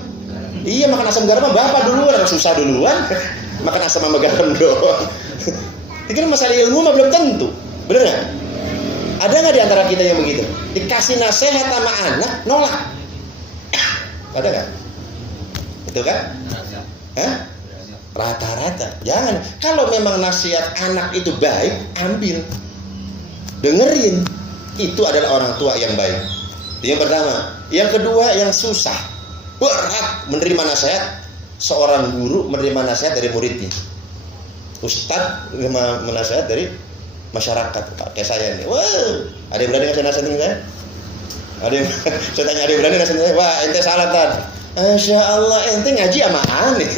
Iya, makan asam garam Bapak duluan, orang susah duluan. Makan asam sama garam doang. Itu kan masalah ilmu mah belum tentu. Bener gak? Ada gak di antara kita yang begitu? Dikasih nasihat sama anak, nolak. Ada gak? Itu kan? Hah? Rata-rata. Jangan. Kalau memang nasihat anak itu baik, ambil. Dengerin. Itu adalah orang tua yang baik. Yang pertama. Yang kedua, yang susah, berat menerima nasihat. Seorang guru menerima nasihat dari muridnya. Ustadz menerima nasihat dari masyarakat. Kayak saya nih. Wah, ada yang berani ngasih nasihat ini saya? Ada yang saya tanya, ada yang berani nasihat saya? Wah, ente salah Tad. Masya Allah, ente ngaji sama aneh.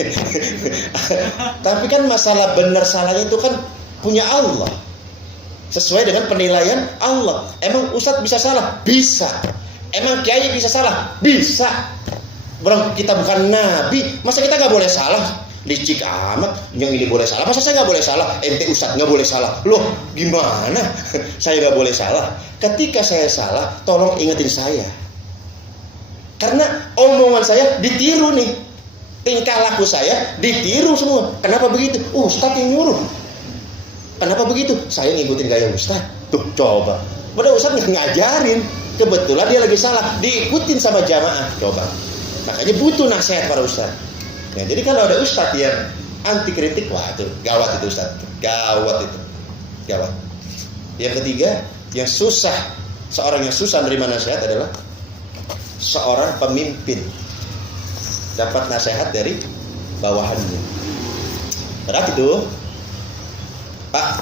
Tapi kan masalah benar salahnya itu kan punya Allah. Sesuai dengan penilaian Allah. Emang Ustadz bisa salah? Bisa. Emang Kiai bisa salah? Bisa. Bro, kita bukan Nabi. Masa kita gak boleh salah? Licik amat. Yang ini boleh salah. Masa saya gak boleh salah? Ente Ustadz gak boleh salah. Loh, gimana? Saya gak boleh salah. Ketika saya salah, tolong ingetin saya. Karena omongan saya ditiru nih. Tingkah laku saya ditiru semua. Kenapa begitu? Ustadz yang nyuruh. Kenapa begitu? Saya ngikutin gaya Ustadz. Tuh, coba. Padahal Ustadz ngajarin. Kebetulan dia lagi salah. Diikutin sama jamaah. Coba. Makanya butuh nasihat para Ustadz. Ya, jadi kalau ada Ustadz yang anti kritik, wah itu gawat itu Ustadz. Gawat itu. Gawat. Yang ketiga, yang susah. Seorang yang susah menerima nasihat adalah seorang pemimpin dapat nasihat dari bawahannya. Berat itu. Pak,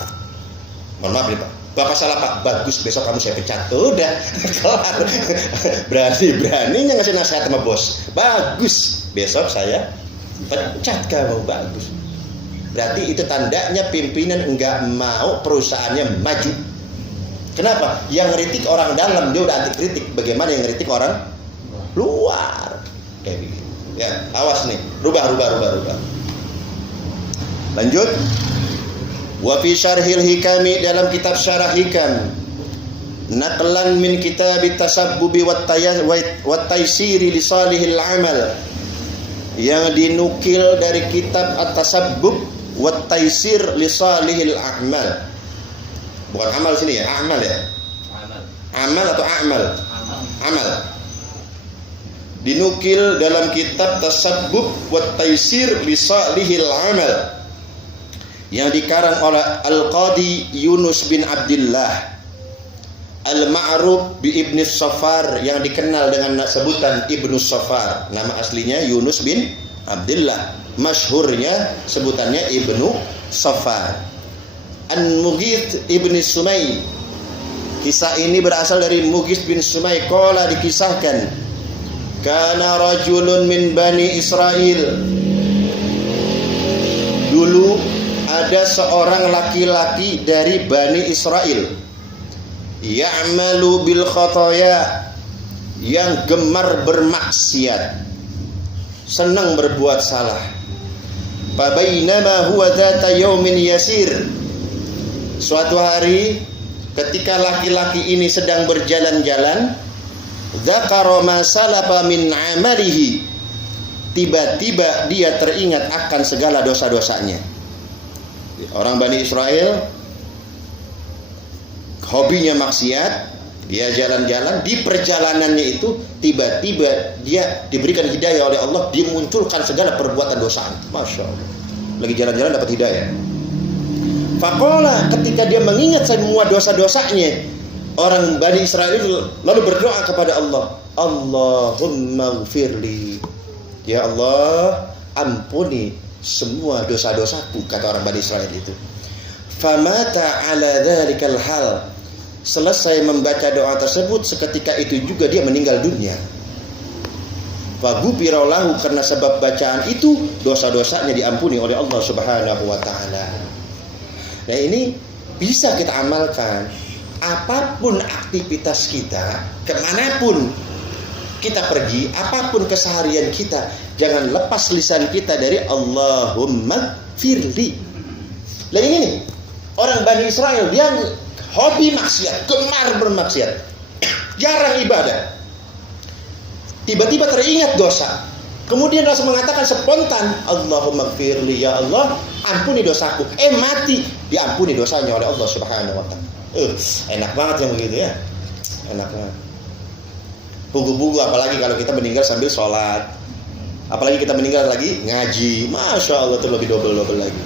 mohon maaf nih Pak, Bapak salah Pak. Bagus, besok kamu saya pecat. Udah, kelar. Berani-beraninya ngasih nasihat sama bos. Bagus, besok saya pecat kamu. Bagus. Berarti itu tandanya pimpinan enggak mau perusahaannya maju. Kenapa? Yang kritik orang dalam, dia udah anti kritik. Bagaimana yang kritik orang luar? Kayak begini. Ya, awas nih. Rubah. Lanjut. Wa fi syarhil hikami, dalam kitab syarah hikam, naqlan min kitab tasabbubi wat taysiri li salihil amal, yang dinukil dari kitab at-tasabbub wat taysir li salihil amal. Bukan amal sini ya, amal ya. Amal atau amal? Amal. Dinukil dalam kitab tasabbub wat taysir li salihil amal, yang dikarang oleh Al-Qadi Yunus bin Abdullah Al-Ma'ruf bi Ibnu Safar, yang dikenal dengan sebutan Ibnu Safar. Nama aslinya Yunus bin Abdullah, masyhurnya sebutannya Ibnu Safar. An-Mughith ibni Sumay. Kisah ini berasal dari Mughith bin Sumay. Qala, dikisahkan, kana rajulun min Bani Israel. Dulu ada seorang laki-laki dari Bani Israel, ya'malu bil khotoya, yang gemar bermaksiat, senang berbuat salah. Fabainama huwa dzata yaumin yasir, suatu hari ketika laki-laki ini sedang berjalan-jalan, dzakara ma salafa min amalihi, tiba-tiba dia teringat akan segala dosa-dosanya. Orang Bani Israel hobinya maksiat, Dia jalan-jalan, di perjalanannya itu tiba-tiba dia diberikan hidayah oleh Allah, dimunculkan segala perbuatan dosa. Masya Allah. Lagi jalan-jalan dapat hidayah. Faqala, ketika dia mengingat semua dosa-dosanya, orang Bani Israel itu lalu berdoa kepada Allah, Allahumma gfirli, ya Allah ampuni semua dosa-dosaku, kata orang Bani Israel itu. Famata ala dzalikal hal, selesai membaca doa tersebut, seketika itu juga dia meninggal dunia. Faghufira lahu, karena sebab bacaan itu dosa-dosanya diampuni oleh Allah Subhanahu wa taala. Nah, ini bisa kita amalkan. Apapun aktivitas kita, kemanapun kita pergi, apapun keseharian kita, jangan lepas lisan kita dari Allahumma firli. Nah ini nih, orang Bani Israel, dia hobi maksiat, gemar bermaksiat, jarang ibadah. Tiba-tiba teringat dosa, kemudian langsung mengatakan spontan, Allahumma gfirli, ya Allah ampuni dosaku. Mati, diampuni dosanya oleh Allah Subhanahu wa ta'ala. Enak banget yang begitu ya, enak banget. Buku-buku, apalagi kalau kita meninggal sambil sholat, apalagi kita meninggal lagi ngaji, Masya Allah, itu lebih double lagi.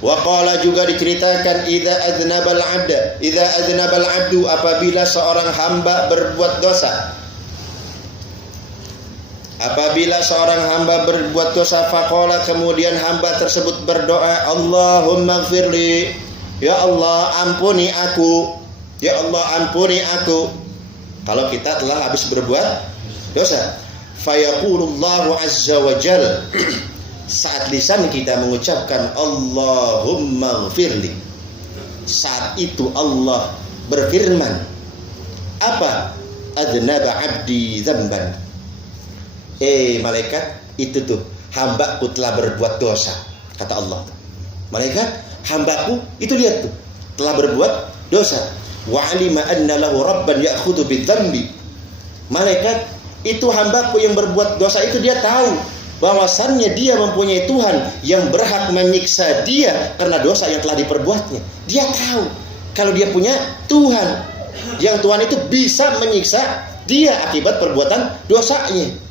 Waqala, juga diceritakan, idza aznabal abdu, apabila seorang hamba berbuat dosa. Apabila seorang hamba berbuat dosa, faqala, kemudian hamba tersebut berdoa, Allahumma gfirli, ya Allah ampuni aku, ya Allah ampuni aku. Kalau kita telah habis berbuat dosa, fayaqulullahu azza wa jalla, saat lisan kita mengucapkan Allahumma gfirli, saat itu Allah berfirman, apa? Adnaba abdi dzamban. Malaikat, itu tuh hambaku telah berbuat dosa, kata Allah. Malaikat, hambaku itu lihat tuh telah berbuat dosa. Wa alima anna lahu rabban ya'khudhu bidzambi. Malaikat, itu hambaku yang berbuat dosa itu, dia tahu bahwasannya dia mempunyai Tuhan yang berhak menyiksa dia karena dosa yang telah diperbuatnya. Dia tahu kalau dia punya Tuhan, yang Tuhan itu bisa menyiksa dia akibat perbuatan dosanya.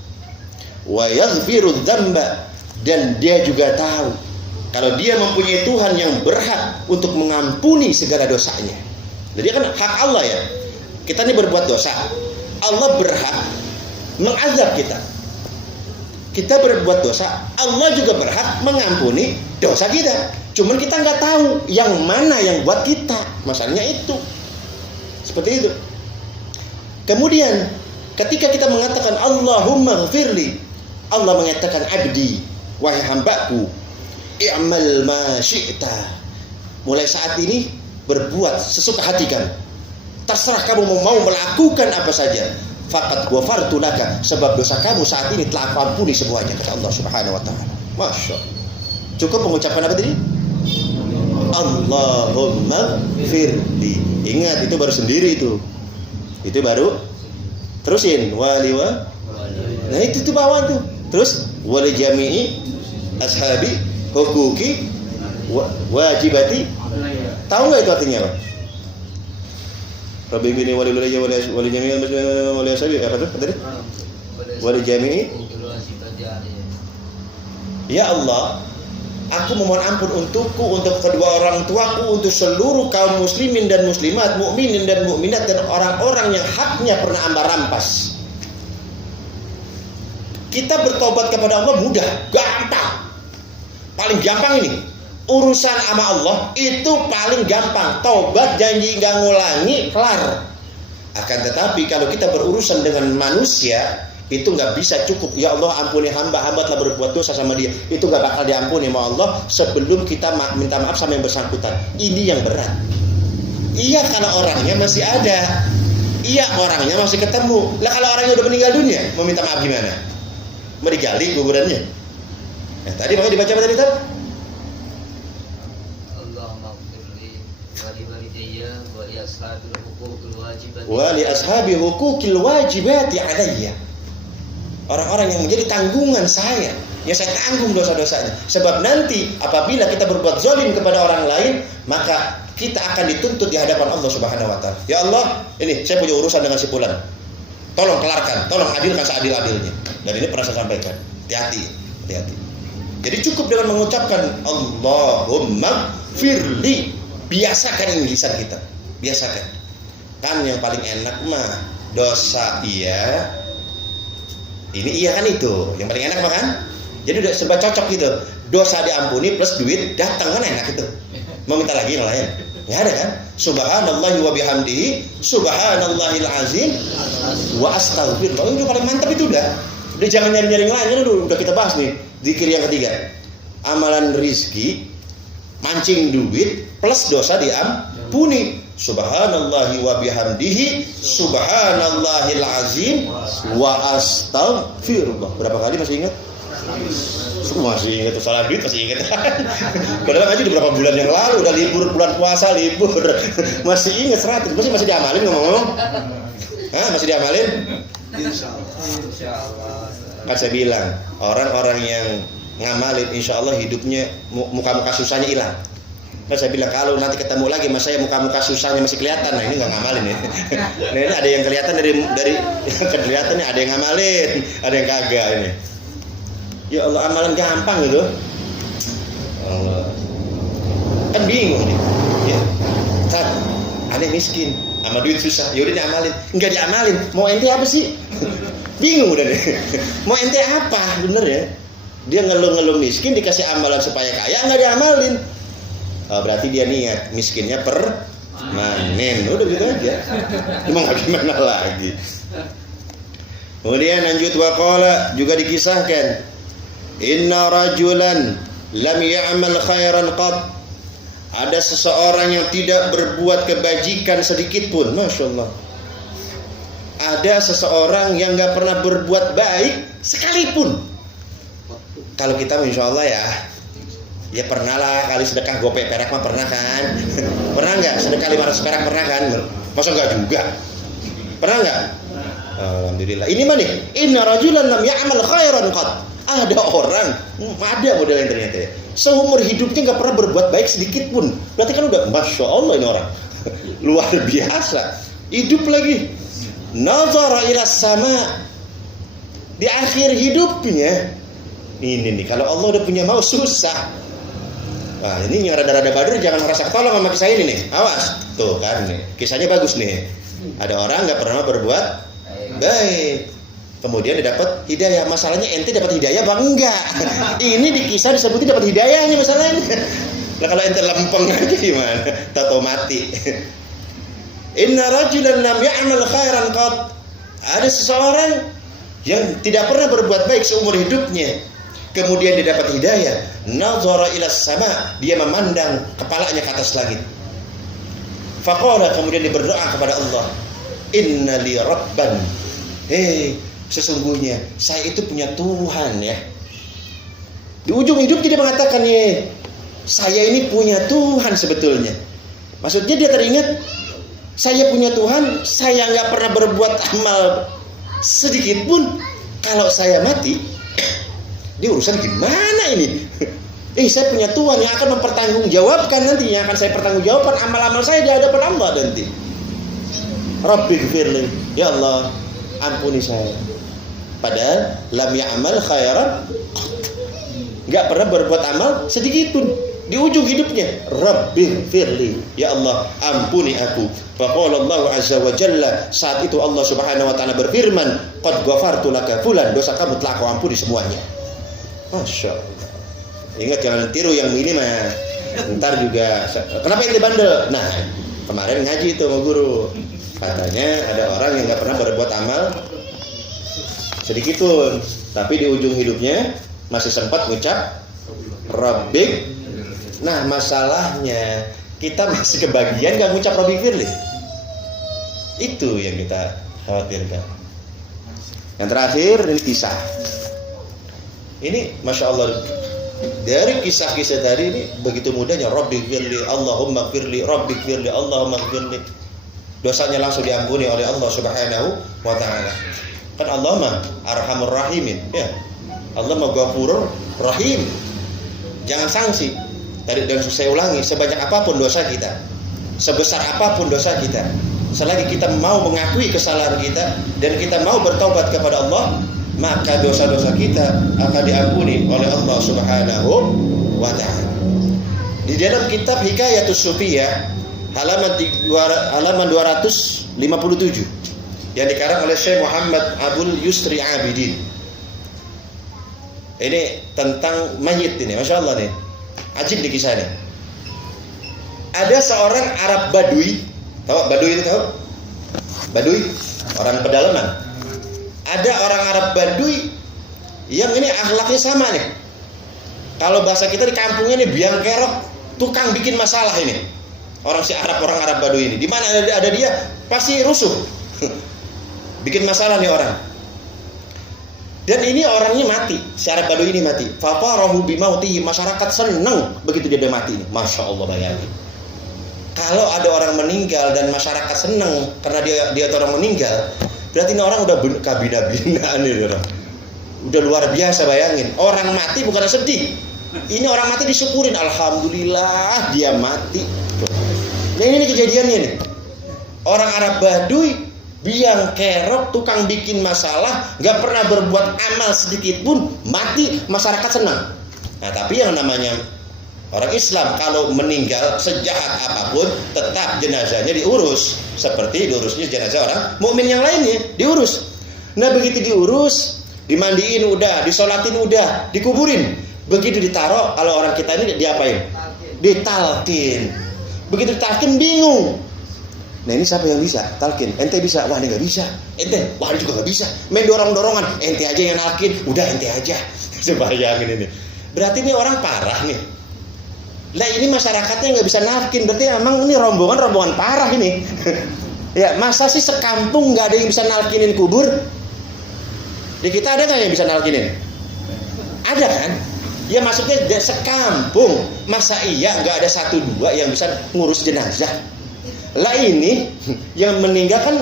Wa yaghfiru dzamba, dan dia juga tahu kalau dia mempunyai Tuhan yang berhak untuk mengampuni segala dosanya. Jadi kan hak Allah ya. Kita ini berbuat dosa, Allah berhak mengazab kita. Kita berbuat dosa, Allah juga berhak mengampuni dosa kita. Cuman kita nggak tahu yang mana yang buat kita. Masalahnya itu. Seperti itu. Kemudian ketika kita mengatakan Allahumma gfirli, Allah mengatakan abdi, wahai hambaku, i'mal ma syi'ta, mulai saat ini berbuat sesuka hati kamu, terserah kamu mau melakukan apa saja. Faqad ghafartu laka, sebab dosa kamu saat ini telah aku ampuni semuanya, kata Allah Subhanahu wa taala. Masya Allah. Cukup mengucapkan apa tadi? Allahumma firli. Ingat, itu baru sendiri itu. Itu baru. Terusin waliwa. Nah itu tuh bawah tuh. Terus wali jami'i ashabi hukuki wajibati. Tahu nggak itu artinya apa? Rabbi ini wali jami'i wali ashabi apa tuh tadi? Wali jami'i. Ya Allah, aku memohon ampun untukku, untuk kedua orang tuaku, untuk seluruh kaum muslimin dan muslimat, mukminin dan mukminat, dan orang-orang yang haknya pernah hamba rampas. Kita bertobat kepada Allah mudah, gampang. Paling gampang ini. Urusan sama Allah itu paling gampang. Tobat, janji nggak ngulangi, kelar. Akan tetapi kalau kita berurusan dengan manusia, itu nggak bisa cukup. Ya Allah ampuni hamba telah berbuat dosa sama dia. Itu nggak bakal diampuni sama Allah sebelum kita minta maaf sama yang bersangkutan. Ini yang berat. Iya kalau orangnya masih ada. Iya orangnya masih ketemu. Lah kalau orangnya udah meninggal dunia, mau minta maaf gimana? Mau digali kuburannya? Nah, tadi makanya dibaca apa tadi Tab? Wali ashabi hukukil wajibati alayya. Orang-orang yang menjadi tanggungan saya, ya saya tanggung dosa-dosanya. Sebab nanti apabila kita berbuat zalim kepada orang lain, maka kita akan dituntut di hadapan Allah Subhanahu wa taala. Ya Allah, ini saya punya urusan dengan si fulan. Tolong kelarkan, tolong adilkan seadil-adilnya. Dan ini pernah saya sampaikan. Hati-hati. Jadi cukup dengan mengucapkan Allahumma firli. Biasakan ini lisan kita. Biasakan. Kan yang paling enak mah dosa iya. Ini iya kan itu. Yang paling enak mah kan? Jadi udah sebab cocok gitu. Dosa diampuni plus duit datang kan enak itu. Mau minta lagi yang lain? Ya ada kan? Subhanallahi wa bihamdihi, subhanallahil azim wa astaghfirullah. Itu paling mantap itu udah. Udah jangan nyari-nyari yang lain, udah kita bahas nih. Zikir yang ketiga. Amalan rizki, mancing duit plus dosa diampuni. Subhanallahi wa bihamdihi, subhanallahil azim wa astaghfirullah. Berapa kali masih ingat? Masih ingat, salah duit masih ingat. Padahal aja udah berapa bulan yang lalu, udah libur bulan puasa libur, masih ingat 100. Masih diamalin ngomong-ngomong? Hah, masih diamalin? Insyaallah. Kan saya bilang orang-orang yang ngamalin, insyaallah hidupnya muka-muka susahnya hilang. Kan saya bilang kalau nanti ketemu lagi mas saya muka-muka susahnya masih kelihatan, nah ini nggak ngamalin ya. Nah ini ada yang kelihatan dari yang kelihatan nih, ada yang ngamalin, ada yang kagak ini. Ya Allah, amalan gampang gitu. Allah. Kan bingung nih. Ya. Tat, aneh miskin, sama duit susah. Ya udah diamalin. Enggak diamalin. Mau ente apa sih? Bingung udah deh. Mau ente apa? Bener ya? Dia ngeluh-ngeluh miskin dikasih amalan supaya kaya, enggak diamalin. Oh, berarti dia niat miskinnya permanen. Udah gitu aja. Emang gimana lagi? Kemudian lanjut waqala juga dikisahkan. Inna rajulan lam ya'mal khairan qat. Ada seseorang yang tidak berbuat kebajikan sedikit pun. Masya Allah. Ada seseorang yang gak pernah berbuat baik sekalipun. Kalau kita insya Allah ya pernah lah kali sedekah gope perak mah pernah kan. Pernah gak sedekah 500 perak pernah kan? Masa gak juga? Pernah gak? Alhamdulillah. Ini mah nih, inna rajulan lam ya'mal khairan qat. Ada orang, ada model yang ternyata ya, seumur hidupnya gak pernah berbuat baik sedikit pun. Berarti kan udah Masya Allah ini orang luar biasa. Hidup lagi, nazara ila sama. Di akhir hidupnya ini nih, kalau Allah udah punya mau susah. Wah ini yang rada-rada badur jangan merasa ketolong sama kisah ini nih. Awas, tuh kan nih, kisahnya bagus nih. Ada orang gak pernah berbuat baik, kemudian dia dapat hidayah. Masalahnya ente dapat hidayah apa enggak? Ini di kisah disebutin dapat hidayahnya masalahnya. Nah kalau ente lempeng aja gimana? Tato mati. Inna rajulan lam ya'mal khairan qat. Ada seseorang yang tidak pernah berbuat baik seumur hidupnya. Kemudian dia dapat hidayah. Nazara ila sama. Dia memandang kepalanya ke atas langit. Faqala, kemudian dia berdoa kepada Allah. Inna li rabban. Sesungguhnya saya itu punya Tuhan ya. Di ujung hidup dia mengatakan ya, saya ini punya Tuhan sebetulnya. Maksudnya dia teringat, saya punya Tuhan, saya nggak pernah berbuat amal sedikit pun. Kalau saya mati, dia urusan gimana ini? Saya punya Tuhan yang akan mempertanggungjawabkan nanti, yang akan saya pertanggungjawabkan amal-amal saya di hadapan Allah nanti. Rabbighfirli, ya Allah ampuni saya. Padahal lam ya'mal khairan, enggak pernah berbuat amal sedikit pun di ujung hidupnya. Rabbighfirli, ya Allah ampuni aku. Faqala Allah azza wa jalla, saat itu Allah Subhanahu wa taala berfirman, qad ghafartu laka fulan, dosa kamu telah aku ampuni semuanya. Masya Allah. Ingat jangan tiru yang ini mah. Ntar juga kenapa ini bandel? Nah, kemarin ngaji itu sama guru. Katanya ada orang yang enggak pernah berbuat amal sedikit pun, tapi di ujung hidupnya masih sempat ngucap Rabbik. Nah masalahnya kita masih kebagian gak ngucap Rabbighfirli. Itu yang kita khawatirkan. Yang terakhir ini kisah. Ini Masya Allah, dari kisah-kisah tadi ini begitu mudahnya. Rabbighfirli, Allahumma gfirli, Rabbighfirli, Allahumma gfirli. Dosanya langsung diampuni oleh Allah Subhanahu wa ta'ala. Kan Allah mah Arhamur Rahimin ya. Allah mah Ghafurur Rahim. Jangan sanksi. Dan saya ulangi, sebanyak apapun dosa kita, sebesar apapun dosa kita, selagi kita mau mengakui kesalahan kita dan kita mau bertobat kepada Allah, maka dosa-dosa kita akan diampuni oleh Allah Subhanahu wa ta'ala. Di dalam kitab Hikayatus Sufiyah halaman 257 yang dikarang oleh Syekh Muhammad Abdul Yusri Abidin. Ini tentang mayit ini, Masya Allah nih. Ajib di kisah ini. Ada seorang Arab Badui. Tahu Badui itu tahu? Badui, orang pedalaman. Ada orang Arab Badui yang ini akhlaknya sama nih. Kalau bahasa kita di kampungnya nih biang kerok, tukang bikin masalah ini. Orang Arab Badui ini. Di mana ada dia pasti rusuh. Bikin masalah nih orang. Dan ini orangnya mati, si Arab Badui ini mati. Fafarahu bimautihi, masyarakat senang begitu dia mati. Masya Allah, bayangin. Kalau ada orang meninggal dan masyarakat senang karena dia orang meninggal, berarti ini orang udah kabina-bina nih, udah luar biasa. Bayangin, orang mati bukan sedih. Ini orang mati disyukurin, alhamdulillah dia mati. Nah ini kejadiannya nih. Orang Arab Badui biang kerok, tukang bikin masalah, gak pernah berbuat amal sedikit pun, mati, masyarakat senang. Nah tapi yang namanya orang Islam kalau meninggal sejahat apapun, tetap jenazahnya diurus seperti diurusnya jenazah orang mukmin yang lainnya, diurus. Nah begitu diurus, dimandiin udah, disolatin udah, dikuburin. Begitu ditaruh, kalau orang kita ini diapain? Ditalkin. Begitu ditalkin bingung. Nah ini siapa yang bisa talkin? Ente bisa? Wah ini gak bisa. Ente? Wah ini juga gak bisa. Main dorong-dorongan. Ente aja yang nalkin. Udah ente aja. Sebayangin ini. Berarti ini orang parah nih. Lah ini masyarakatnya gak bisa nalkin. Berarti emang ini rombongan parah ini. Ya masa sih sekampung gak ada yang bisa nalkinin kubur? Di kita ada gak yang bisa nalkinin? Ada kan? Ya maksudnya sekampung. Masa iya gak ada 1-2 yang bisa ngurus jenazah? Lah ini yang meninggal kan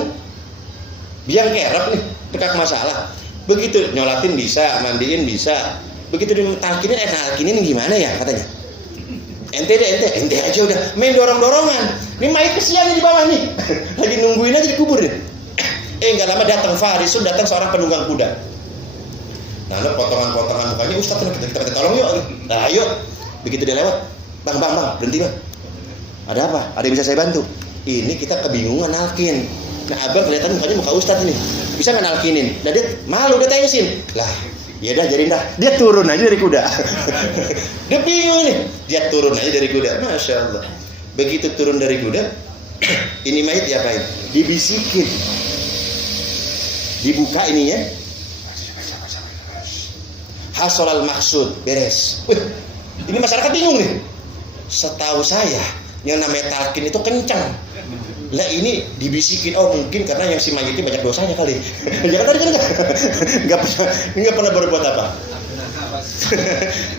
biang kerok nih, tekak masalah. Begitu nyolatin bisa, mandiin bisa. Begitu ditalkinin, nalkinin gimana ya katanya? Ente aja udah main dorong-dorongan. Ini mayat kesian di bawah nih. Lagi nungguin aja dikubur nih. Enggak lama datang Farisun, datang seorang penunggang kuda. Nah, potongan-potongan mukanya, Ustaz kita minta tolong yuk. Nah, ayo. Begitu dia lewat, bang, berhenti bang. Ada apa? Ada yang bisa saya bantu? Ini kita kebingungan nalkin. Nah abang kelihatan mukanya muka Ustadz nih, bisa nggak nalkinin? Nah dia malu, dia tensin. Lah, ya dah jadi dah. Dia turun aja dari kuda. Dia bingung nih. Dia turun aja dari kuda. Masya Allah. Begitu turun dari kuda, ini mayit diapain? Dibisikin. Dibuka ininya. Hasolal maksud, beres. Ini masyarakat bingung nih. Setahu saya, yang namanya talkin itu kencang. Lah ini dibisikin, oh mungkin karena yang si mayitnya banyak dosanya kali. Jangan tadi kan nggak pernah berbuat apa.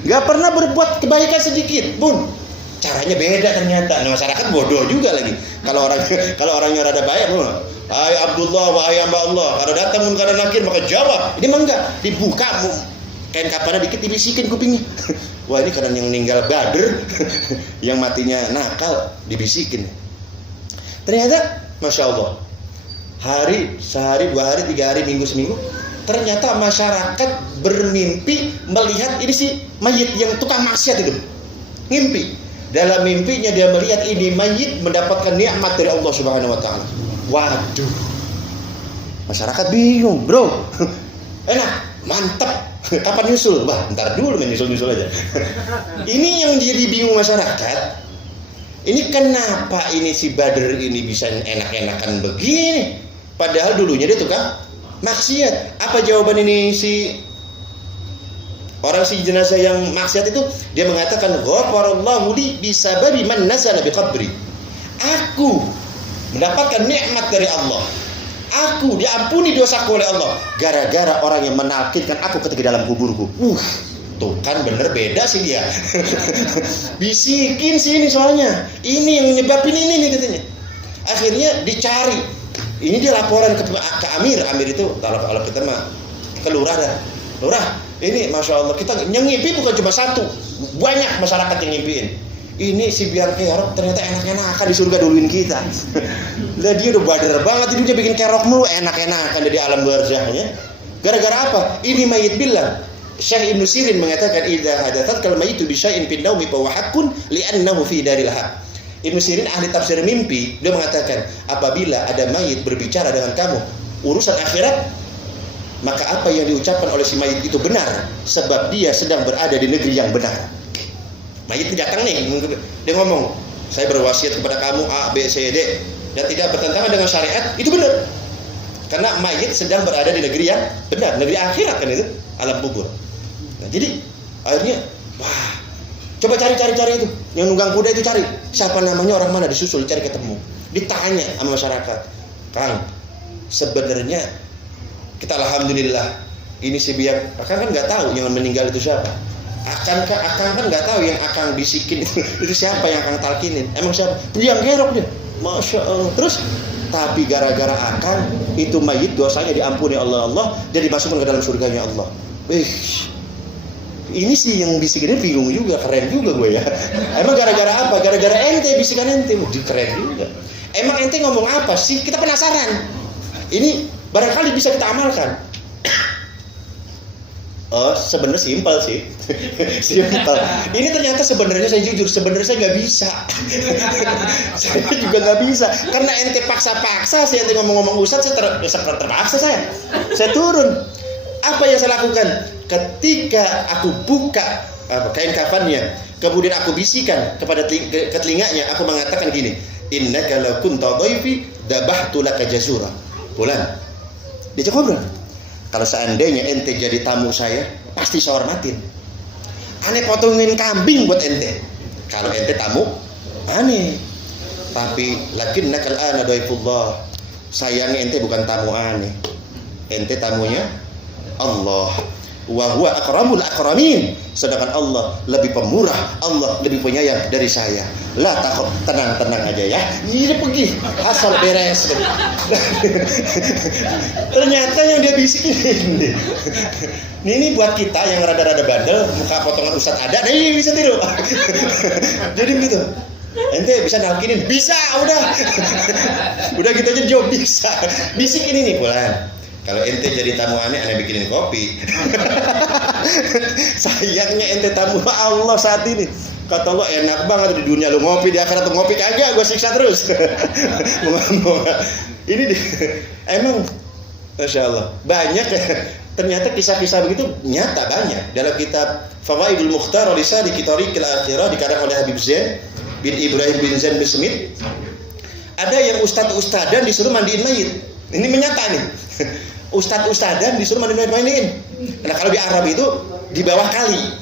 Nggak pernah berbuat kebaikan sedikit pun. Caranya beda ternyata. Nah, masyarakat bodoh juga lagi. Kalau orangnya rada baik, hai Abdullah, wahai hamba Allah, kalau datang munkar dan nakir maka jawab. Ini mah enggak, dibuka kain kapannya dikit dibisikin kupingnya. Wah ini karena yang meninggal Badr, yang matinya nakal dibisikin. Ternyata Masya Allah, sehari, 2 hari, 3 hari, minggu, seminggu, ternyata masyarakat bermimpi melihat ini si mayit yang tukang maksiat itu. Ngimpi. Dalam mimpinya dia melihat ini mayit mendapatkan nikmat dari Allah Subhanahu wa ta'ala. Waduh. Masyarakat bingung, bro. Enak, mantap. Kapan nyusul? Wah, ntar dulu nyusul aja. Ini yang jadi bingung masyarakat. Ini kenapa ini si Badr ini bisa enak-enakan begini? Padahal dulunya dia tukang maksiat. Apa jawaban ini si jenazah yang maksiat itu? Dia mengatakan, ghafarallahu li bisababi man nazala biqabri. Aku mendapatkan nikmat dari Allah. Aku diampuni dosaku oleh Allah gara-gara orang yang menalkinkan aku ketika dalam kuburku. Tuh kan bener beda sih dia. Bisikin sih ini soalnya. Ini yang menyebabin ini nih katanya. Akhirnya dicari. Ini dia laporan ke Amir. Amir itu kalau kita mah ke lurah dah. Lurah, ini Masya Allah kita yang ngimpi bukan cuma satu. Banyak masyarakat yang ngimpiin. Ini si biang kerok ternyata enak-enakan di surga duluin kita. Lah dia udah badar banget hidupnya bikin kerok mulu, enak-enakan di alam barzahnya. Gara-gara apa? Ini mayit bilang. Syekh Ibnu Sirin mengatakan idza hadathat kal mayitu bi syai'in fi naumi fa haqqun li'annahu fi daril haq. Ibnu Sirin ahli tafsir mimpi, dia mengatakan apabila ada mayit berbicara dengan kamu urusan akhirat, maka apa yang diucapkan oleh si mayit itu benar sebab dia sedang berada di negeri yang benar. Mayit datang nih, dia ngomong, saya berwasiat kepada kamu A, B, C, D dan tidak bertentangan dengan syariat, itu benar. Karena mayit sedang berada di negeri yang benar, negeri akhirat kan itu, alam kubur. Nah, jadi akhirnya, wah, coba cari itu, yang nunggang kuda itu cari, siapa namanya, orang mana, disusul, cari ketemu, ditanya sama masyarakat, Kang, sebenarnya kita alhamdulillah, ini si biang, Akang kan nggak tahu yang meninggal itu siapa. Akang kan nggak tahu yang Akang bisikin itu siapa yang Akang talkinin. Emang siapa? Biang kerok dia. Masya Allah. Terus tapi gara-gara Akang itu mayit dosanya diampuni Allah dan dimasukkan ke dalam surganya Allah. Ini sih yang bisikinnya bingung juga, keren juga gue ya. Emang gara-gara apa? Gara-gara ente bisikan ente, keren juga. Emang ente ngomong apa sih? Kita penasaran. Ini barangkali bisa kita amalkan. Oh, sebenarnya simpel sih. Simpel. Ini ternyata sebenarnya saya jujur, sebenarnya saya nggak bisa. Saya juga nggak bisa. Karena ente paksa-paksa, saya ente ngomong-ngomong Ustadz, saya terpaksa saya turun. Apa yang saya lakukan? Ketika aku buka kain kafannya, kemudian aku bisikan kepada ke telinganya, aku mengatakan gini, innaka law kunta dhaifi dabahtu laka jazura. Bulan. Dia ngobrol. Kalau seandainya ente jadi tamu saya, pasti saya hormatin. Aneh potongin kambing buat ente. Kalau ente tamu, aneh. Tapi lakinnaka al-ana dhaifullah. Sayangnya ente bukan tamu aneh. Ente tamunya Allah. Wa huwa akramul akramin. Sedangkan Allah lebih pemurah, Allah lebih penyayang dari saya. Lah takut, tenang aja ya. Ini pergi, asal beres. Ternyata yang dia bisikin ini buat kita yang rada-rada bandel, muka potongan Ustadz ada, nah ini bisa tiru. Jadi begitu. Ente bisa nalkinin, bisa, udah gitu aja jawab bisa. Bisikin ini Bulan. Kalau ente jadi tamu aneh bikinin kopi. Sayangnya ente tamu Allah saat ini. Kata Allah enak banget di dunia lu ngopi, di akhirat lu ngopi kagak, gue siksa terus. Ini emang Masya Allah banyak ya. Ternyata kisah-kisah begitu nyata banyak dalam kitab Fawaidul Mukhtar Risali Kitarikil Akhirah dikarang oleh Habib Zain bin Ibrahim bin Zain bin Smith. Ada yang ustad-ustadan disuruh mandiin mayit. Ini menyata nih. Ustad-ustadan disuruh mandiin. Nah kalau di Arab itu di bawah kali.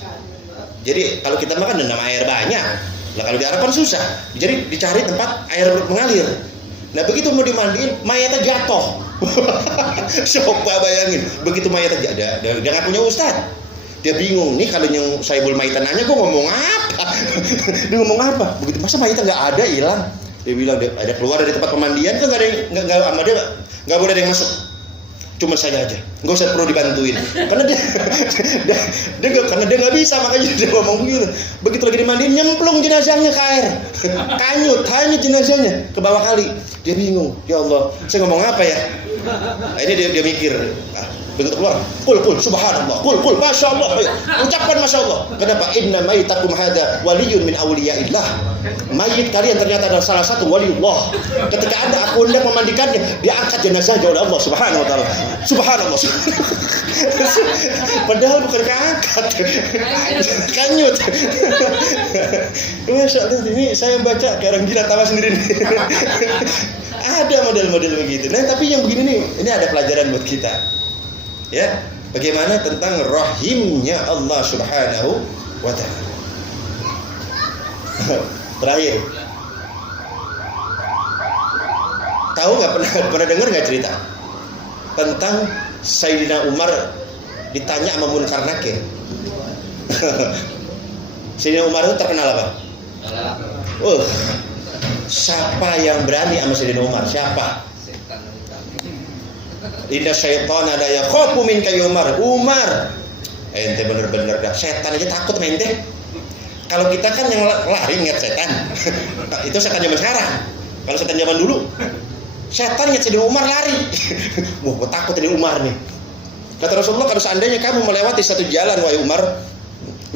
Jadi kalau kita makan dengan air banyak. Nah kalau di Arab kan susah. Jadi dicari tempat air mengalir. Nah begitu mau dimandiin, mayatnya jatuh. Coba bayangin. Begitu mayatnya dia nggak punya ustad. Dia bingung nih kalau yang Saibul Maitan nanya, gue ngomong apa? Dia ngomong apa? Begitu masa mayatnya nggak ada, hilang. Dia bilang ada keluar dari tempat pemandian kan nggak sama dia nggak boleh ada yang masuk. Cuma saya aja, nggak usah perlu dibantuin. Karena dia nggak bisa, makanya dia ngomong begitu. Begitu lagi dimandiin, nyemplung jenazahnya ke air, kanyut jenazahnya ke bawah kali. Dia bingung, ya Allah, saya ngomong apa ya? Nah, ini dia mikir. Begitu keluar, kul subhanallah, kul masya Allah, ucapkan masya Allah. Kenapa? Inna mayitakum hada waliyun min awliyaillah. Mayit kalian ternyata adalah salah satu waliullah. Ketika aku hendak memandikannya, dia angkat jenazahnya oleh Allah subhanahu wa ta'ala. Subhanallah. Padahal bukan keangkat, kanyut. Masya Allah, ini saya baca kayak orang gila tawa sendiri. Ada model-model begitu. Nah tapi yang begini nih, ini ada pelajaran buat kita. Ya, bagaimana tentang rahimnya Allah Subhanahu wa ta'ala. Terakhir, tahu nggak pernah dengar nggak cerita tentang Sayyidina Umar ditanya sama Munkar Nakir? Sayyidina Umar itu terkenal apa? Siapa yang berani sama Sayyidina Umar? Siapa? Inna syaitana la yakhafu minka ya Umar. Ente bener-bener dah setan aja takut sama ente. Kalau kita kan yang lari ingat setan. Itu setan zaman sekarang. Kalau setan zaman dulu, setan ingat Sayyidina Umar lari. Wah, gue takut ini Umar nih. Kata Rasulullah, kalau seandainya kamu melewati satu jalan, wahai Umar,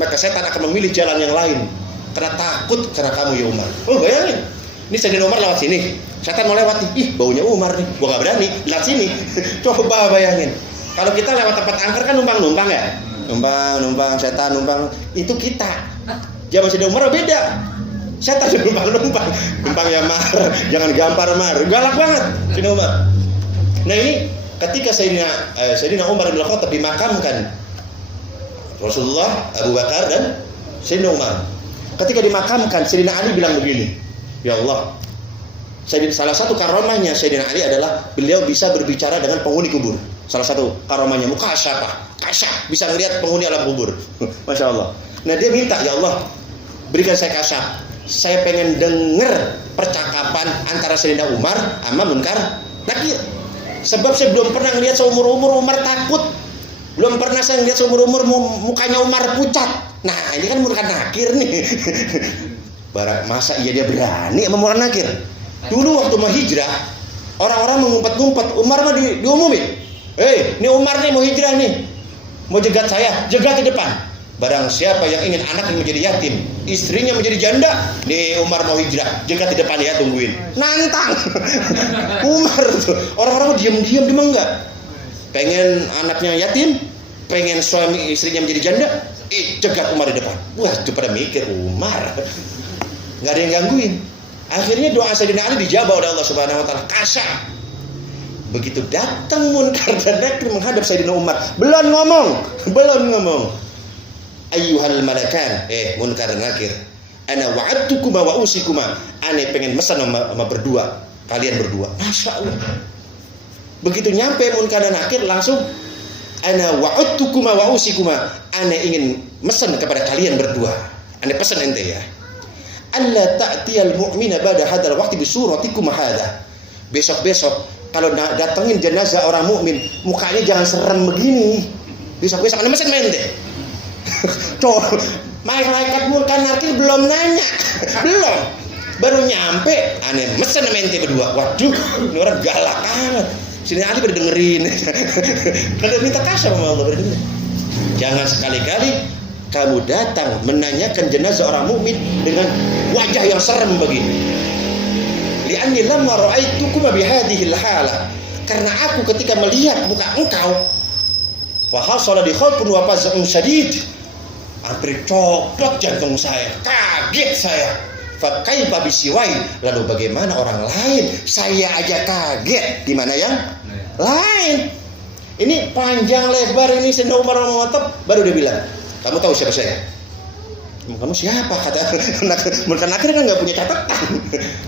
maka setan akan memilih jalan yang lain. Karena takut karena kamu ya Umar. Oh, bayangin. Ini Sayyidina Umar lewat sini. Setan mau lewat nih. Ih, baunya Umar nih. Gua gak berani lewat sini. Coba bayangin. Kalau kita lewat tempat angker kan numpang-numpang ya. Numpang, setan numpang. Itu kita. Zaman Sayyidina Umar beda. Setan numpang-numpang. Numpang ya Mar. Jangan gampar Mar. Galak banget Sayyidina Umar. Nah ini ketika Sayyidina Umar bin Khattab dimakamkan, Rasulullah, Abu Bakar dan Sayyidina Umar. Ketika dimakamkan, Sayyidina Ali bilang begini, ya Allah, salah satu karomahnya Sayyidina Ali adalah beliau bisa berbicara dengan penghuni kubur. Salah satu karomahnya, kasyaf, bisa melihat penghuni alam kubur. Masya Allah. Nah dia minta, ya Allah, berikan saya kasyaf. Saya pengen dengar percakapan antara Sayyidina Umar sama Munkar Nakir. Sebab saya belum pernah lihat seumur-umur Umar takut. Belum pernah saya lihat seumur-umur mukanya Umar pucat. Nah ini kan Munkar Nakir nih. Masa iya dia berani sama Munkar Nakir? Dulu waktu mau hijrah, orang-orang mengumpet-ngumpet, Umar mah diumumin. Ini Umar nih mau hijrah nih, mau jegat saya, jegat di depan. Barang siapa yang ingin anaknya menjadi yatim, istrinya menjadi janda, nih Umar mau hijrah, jegat di depan ya, tungguin. Nantang. Umar tuh, orang-orang diam-diam enggak. Pengen anaknya yatim, pengen suami istrinya menjadi janda, jegat Umar di depan. Wah, itu pada mikir Umar. Nggak ada yang gangguin. Akhirnya doa Sayyidina Ali dijawab oleh Allah Subhanahu wa taala. Kasya. Begitu datang Munkar dan Nakir menghadap Sayyidina Umar, belum ngomong. Ayyuhal malakan, Munkar dan Nakir, ana wa'adtukuma wa usikuma. Ane pengen mesen sama berdua, kalian berdua. Masya Allah. Begitu nyampe Munkar dan Nakir langsung, ana wa'adtukuma wa usikuma. Ane ingin mesen kepada kalian berdua. Ane pesan ente ya. Allah ta'tiyal mu'mina ba'da hadal waqti bi suratikum hadha. Besok-besok kalau datengin jenazah orang mukmin, mukanya jangan serem begini. Besok-besok ane mesen mente. Tuh, malaikat Munkar Nakir belum nanya. Belum. Baru nyampe ane mesen mente berdua. Waduh, ini orang galak amat. Sini Ali pada dengerin. Kalau minta kasih sama Allah pada dengerin. Jangan sekali-kali kamu datang menanyakan jenazah orang mukmin dengan wajah yang serem begini. Li'anni lamma ra'aitukum bihadhihi al-hala. Karena aku ketika melihat muka engkau, fa hasala di khalqun wa faz'un syadid. Hampir copot jantung saya, kaget saya. Fa kaifa bisiwai? Lalu bagaimana orang lain? Saya aja kaget, di mana yang lain? Ini panjang lebar ini Sayyidina Umar bin Khattab baru dia bilang, kamu tahu siapa saya? Kamu siapa? Kata Munkar Nakir kan nggak punya catatan.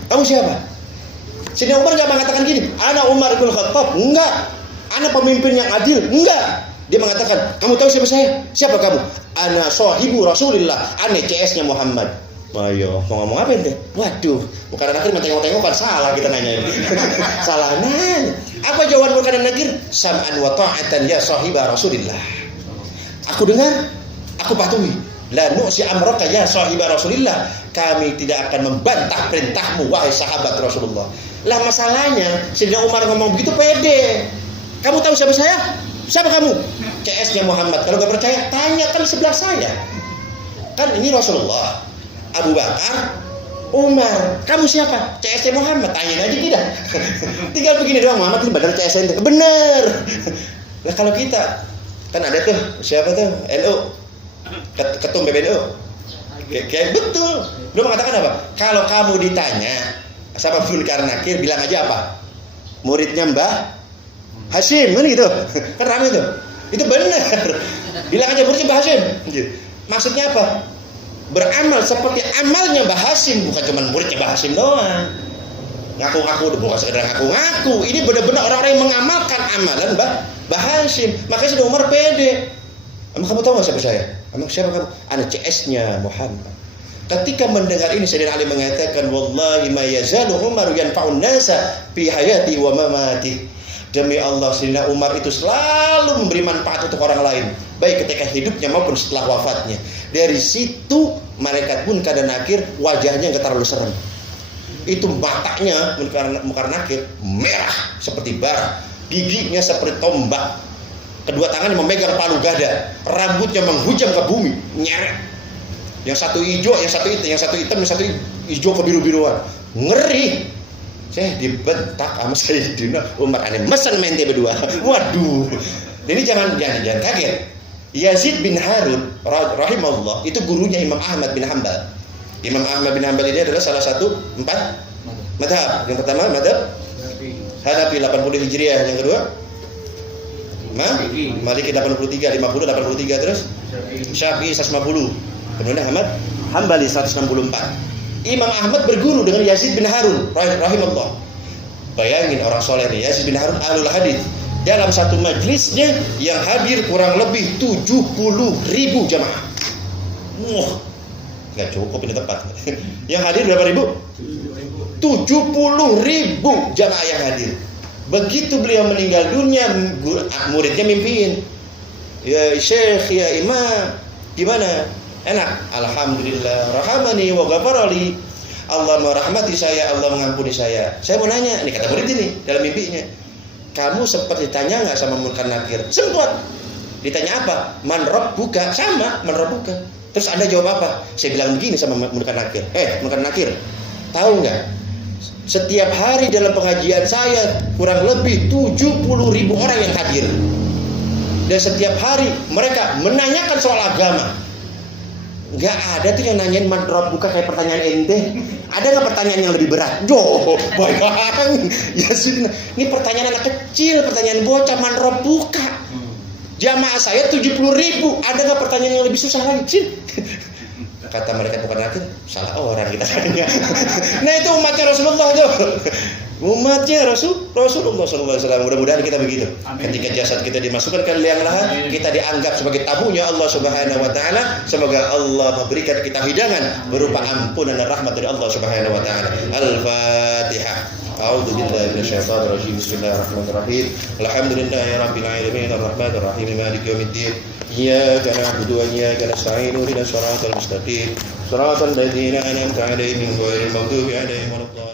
Kamu siapa? Sayyidina Umar nggak mengatakan gini, ana Umar bin Khattab. Enggak. Ana pemimpin yang adil. Enggak. Dia mengatakan, kamu tahu siapa saya? Siapa kamu? Ana sahibu Rasulillah. Ana CS-nya Muhammad. Ayo, mau ngomong apa ente? Waduh, Munkar Nakir tengok-tengok kan salah kita nanya ini. Salah nanya. Apa jawaban Munkar Nakir? Sam'an wa ta'atan ya sahiba Rasulillah. Aku dengar, aku patuhi. La nu'si amraka ya sahiba Rasulillah. Kami tidak akan membantah perintahmu wahai sahabat Rasulullah. Lah masalahnya Sayyidina Umar ngomong begitu pede. Kamu tahu siapa saya? Siapa kamu? CS-nya Muhammad. Kalau gak percaya, tanyakan sebelah saya. Kan ini Rasulullah, Abu Bakar, Umar. Kamu siapa? CS-nya Muhammad. Tanyain aja kita. Tinggal begini doang, Muhammad ini benar CS-nya. Bener. Nah kalau kita kan ada tuh siapa tuh NU, ketum PBNU. Kayak betul. Dia mengatakan apa? Kalau kamu ditanya sama Munkar Nakir, bilang aja apa? Muridnya Mbah Hashim, kan gitu. Kan ramai tuh. Itu benar. Bilang aja muridnya Mbah Hashim. Maksudnya apa? Beramal seperti amalnya Mbah Hashim, bukan cuma muridnya Mbah Hashim doang. Ngaku-ngaku, bukan sekedar ngaku-ngaku. Ini benar-benar orang-orang yang mengamalkan amalan Mbah Hashim. Makanya Sayyidina Umar pede. Emang kamu tahu nggak siapa saya? Emang siapa kamu? Anak CS-nya Muhammad. Ketika mendengar ini Sayyidina Ali mengatakan, wallahi ma yazalu Umar yanfa'un nasa fi hayati wa mamati. Demi Allah, Sayyidina Umar itu selalu memberi manfaat untuk orang lain, baik ketika hidupnya maupun setelah wafatnya. Dari situ malaikat Munkar dan Nakir wajahnya nggak terlalu serem. Itu matanya Munkar Nakir merah seperti bara, giginya seperti tombak, kedua tangannya memegang palu gada, rambutnya menghujam ke bumi, nyeret. Yang satu hijau, yang satu hitam, yang satu hijau kebiru-biruan, ngeri. Saya dibentak sama Sayyidina Umar, aneh mesen mente berdua. Waduh, jadi jangan kaget. Yazid bin Harun rahimahullah itu gurunya Imam Ahmad bin Hanbal. Imam Ahmad bin Hanbal ini adalah salah satu 4 mazhab. Yang pertama mazhab Hanafi 80 Hijriah, yang kedua Maliki 83, 50 83, terus Syafi'i 150. Kemudian Ahmad Hanbali 164. Imam Ahmad berguru dengan Yazid bin Harun rahimahullah. Bayangin orang soleh ini, Yazid bin Harun ahlul hadis. Dalam satu majlisnya yang hadir kurang lebih 70.000 jamaah. Wah, nggak cukup ini tempat. Yang hadir berapa ribu? 70.000 jamaah yang hadir. Begitu beliau meninggal dunia, muridnya mimpiin, ya Syekh, ya Imam, gimana? Enak, alhamdulillah, rahamani wa ghafarali. Allah merahmati saya, Allah mengampuni saya. Saya mau nanya, ini kata murid ini dalam mimpinya, kamu sempat ditanya nggak sama Munkar Nakir? Sempat. Ditanya apa? Man rabbuka? Sama, man rabbuka. Terus Anda jawab apa? Saya bilang begini sama Munkar Nakir. Munkar Nakir, tahu nggak? Setiap hari dalam pengajian saya kurang lebih 70.000 orang yang hadir. Dan setiap hari mereka menanyakan soal agama. Nggak ada tuh yang nanyain man rabbuka kayak pertanyaan ente. Ada nggak pertanyaan yang lebih berat? Bayang. Ya sih, ini pertanyaan anak kecil, pertanyaan bocah, man rabbuka. Jamaah saya 70.000. Ada nggak pertanyaan yang lebih susah lagi? Kata mereka bukan Nakir, salah orang kita tanya. Nah itu umatnya Rasulullah tuh. Umatnya Rasulullah SAW. Mudah-mudahan kita begitu. Amin. Ketika jasad kita dimasukkan ke liang lahat, kita dianggap sebagai tamunya Allah Subhanahu Wa Taala. Semoga Allah memberikan kita hidangan berupa ampunan dan rahmat dari Allah Subhanahu Wa Taala. Al-Fatihah. A'udzu billahi minasyaitonir rajim. Bismillahirrahmanirrahim. Alhamdulillahirabbil alamin arrahmanir rahim maliki yaumiddin. Iyyaka na'budu wa iyyaka nasta'in. Ihdinas siratal mustaqim. Siratal ladzina an'amta 'alaihim ghairil maghdubi 'alaihim waladdallin.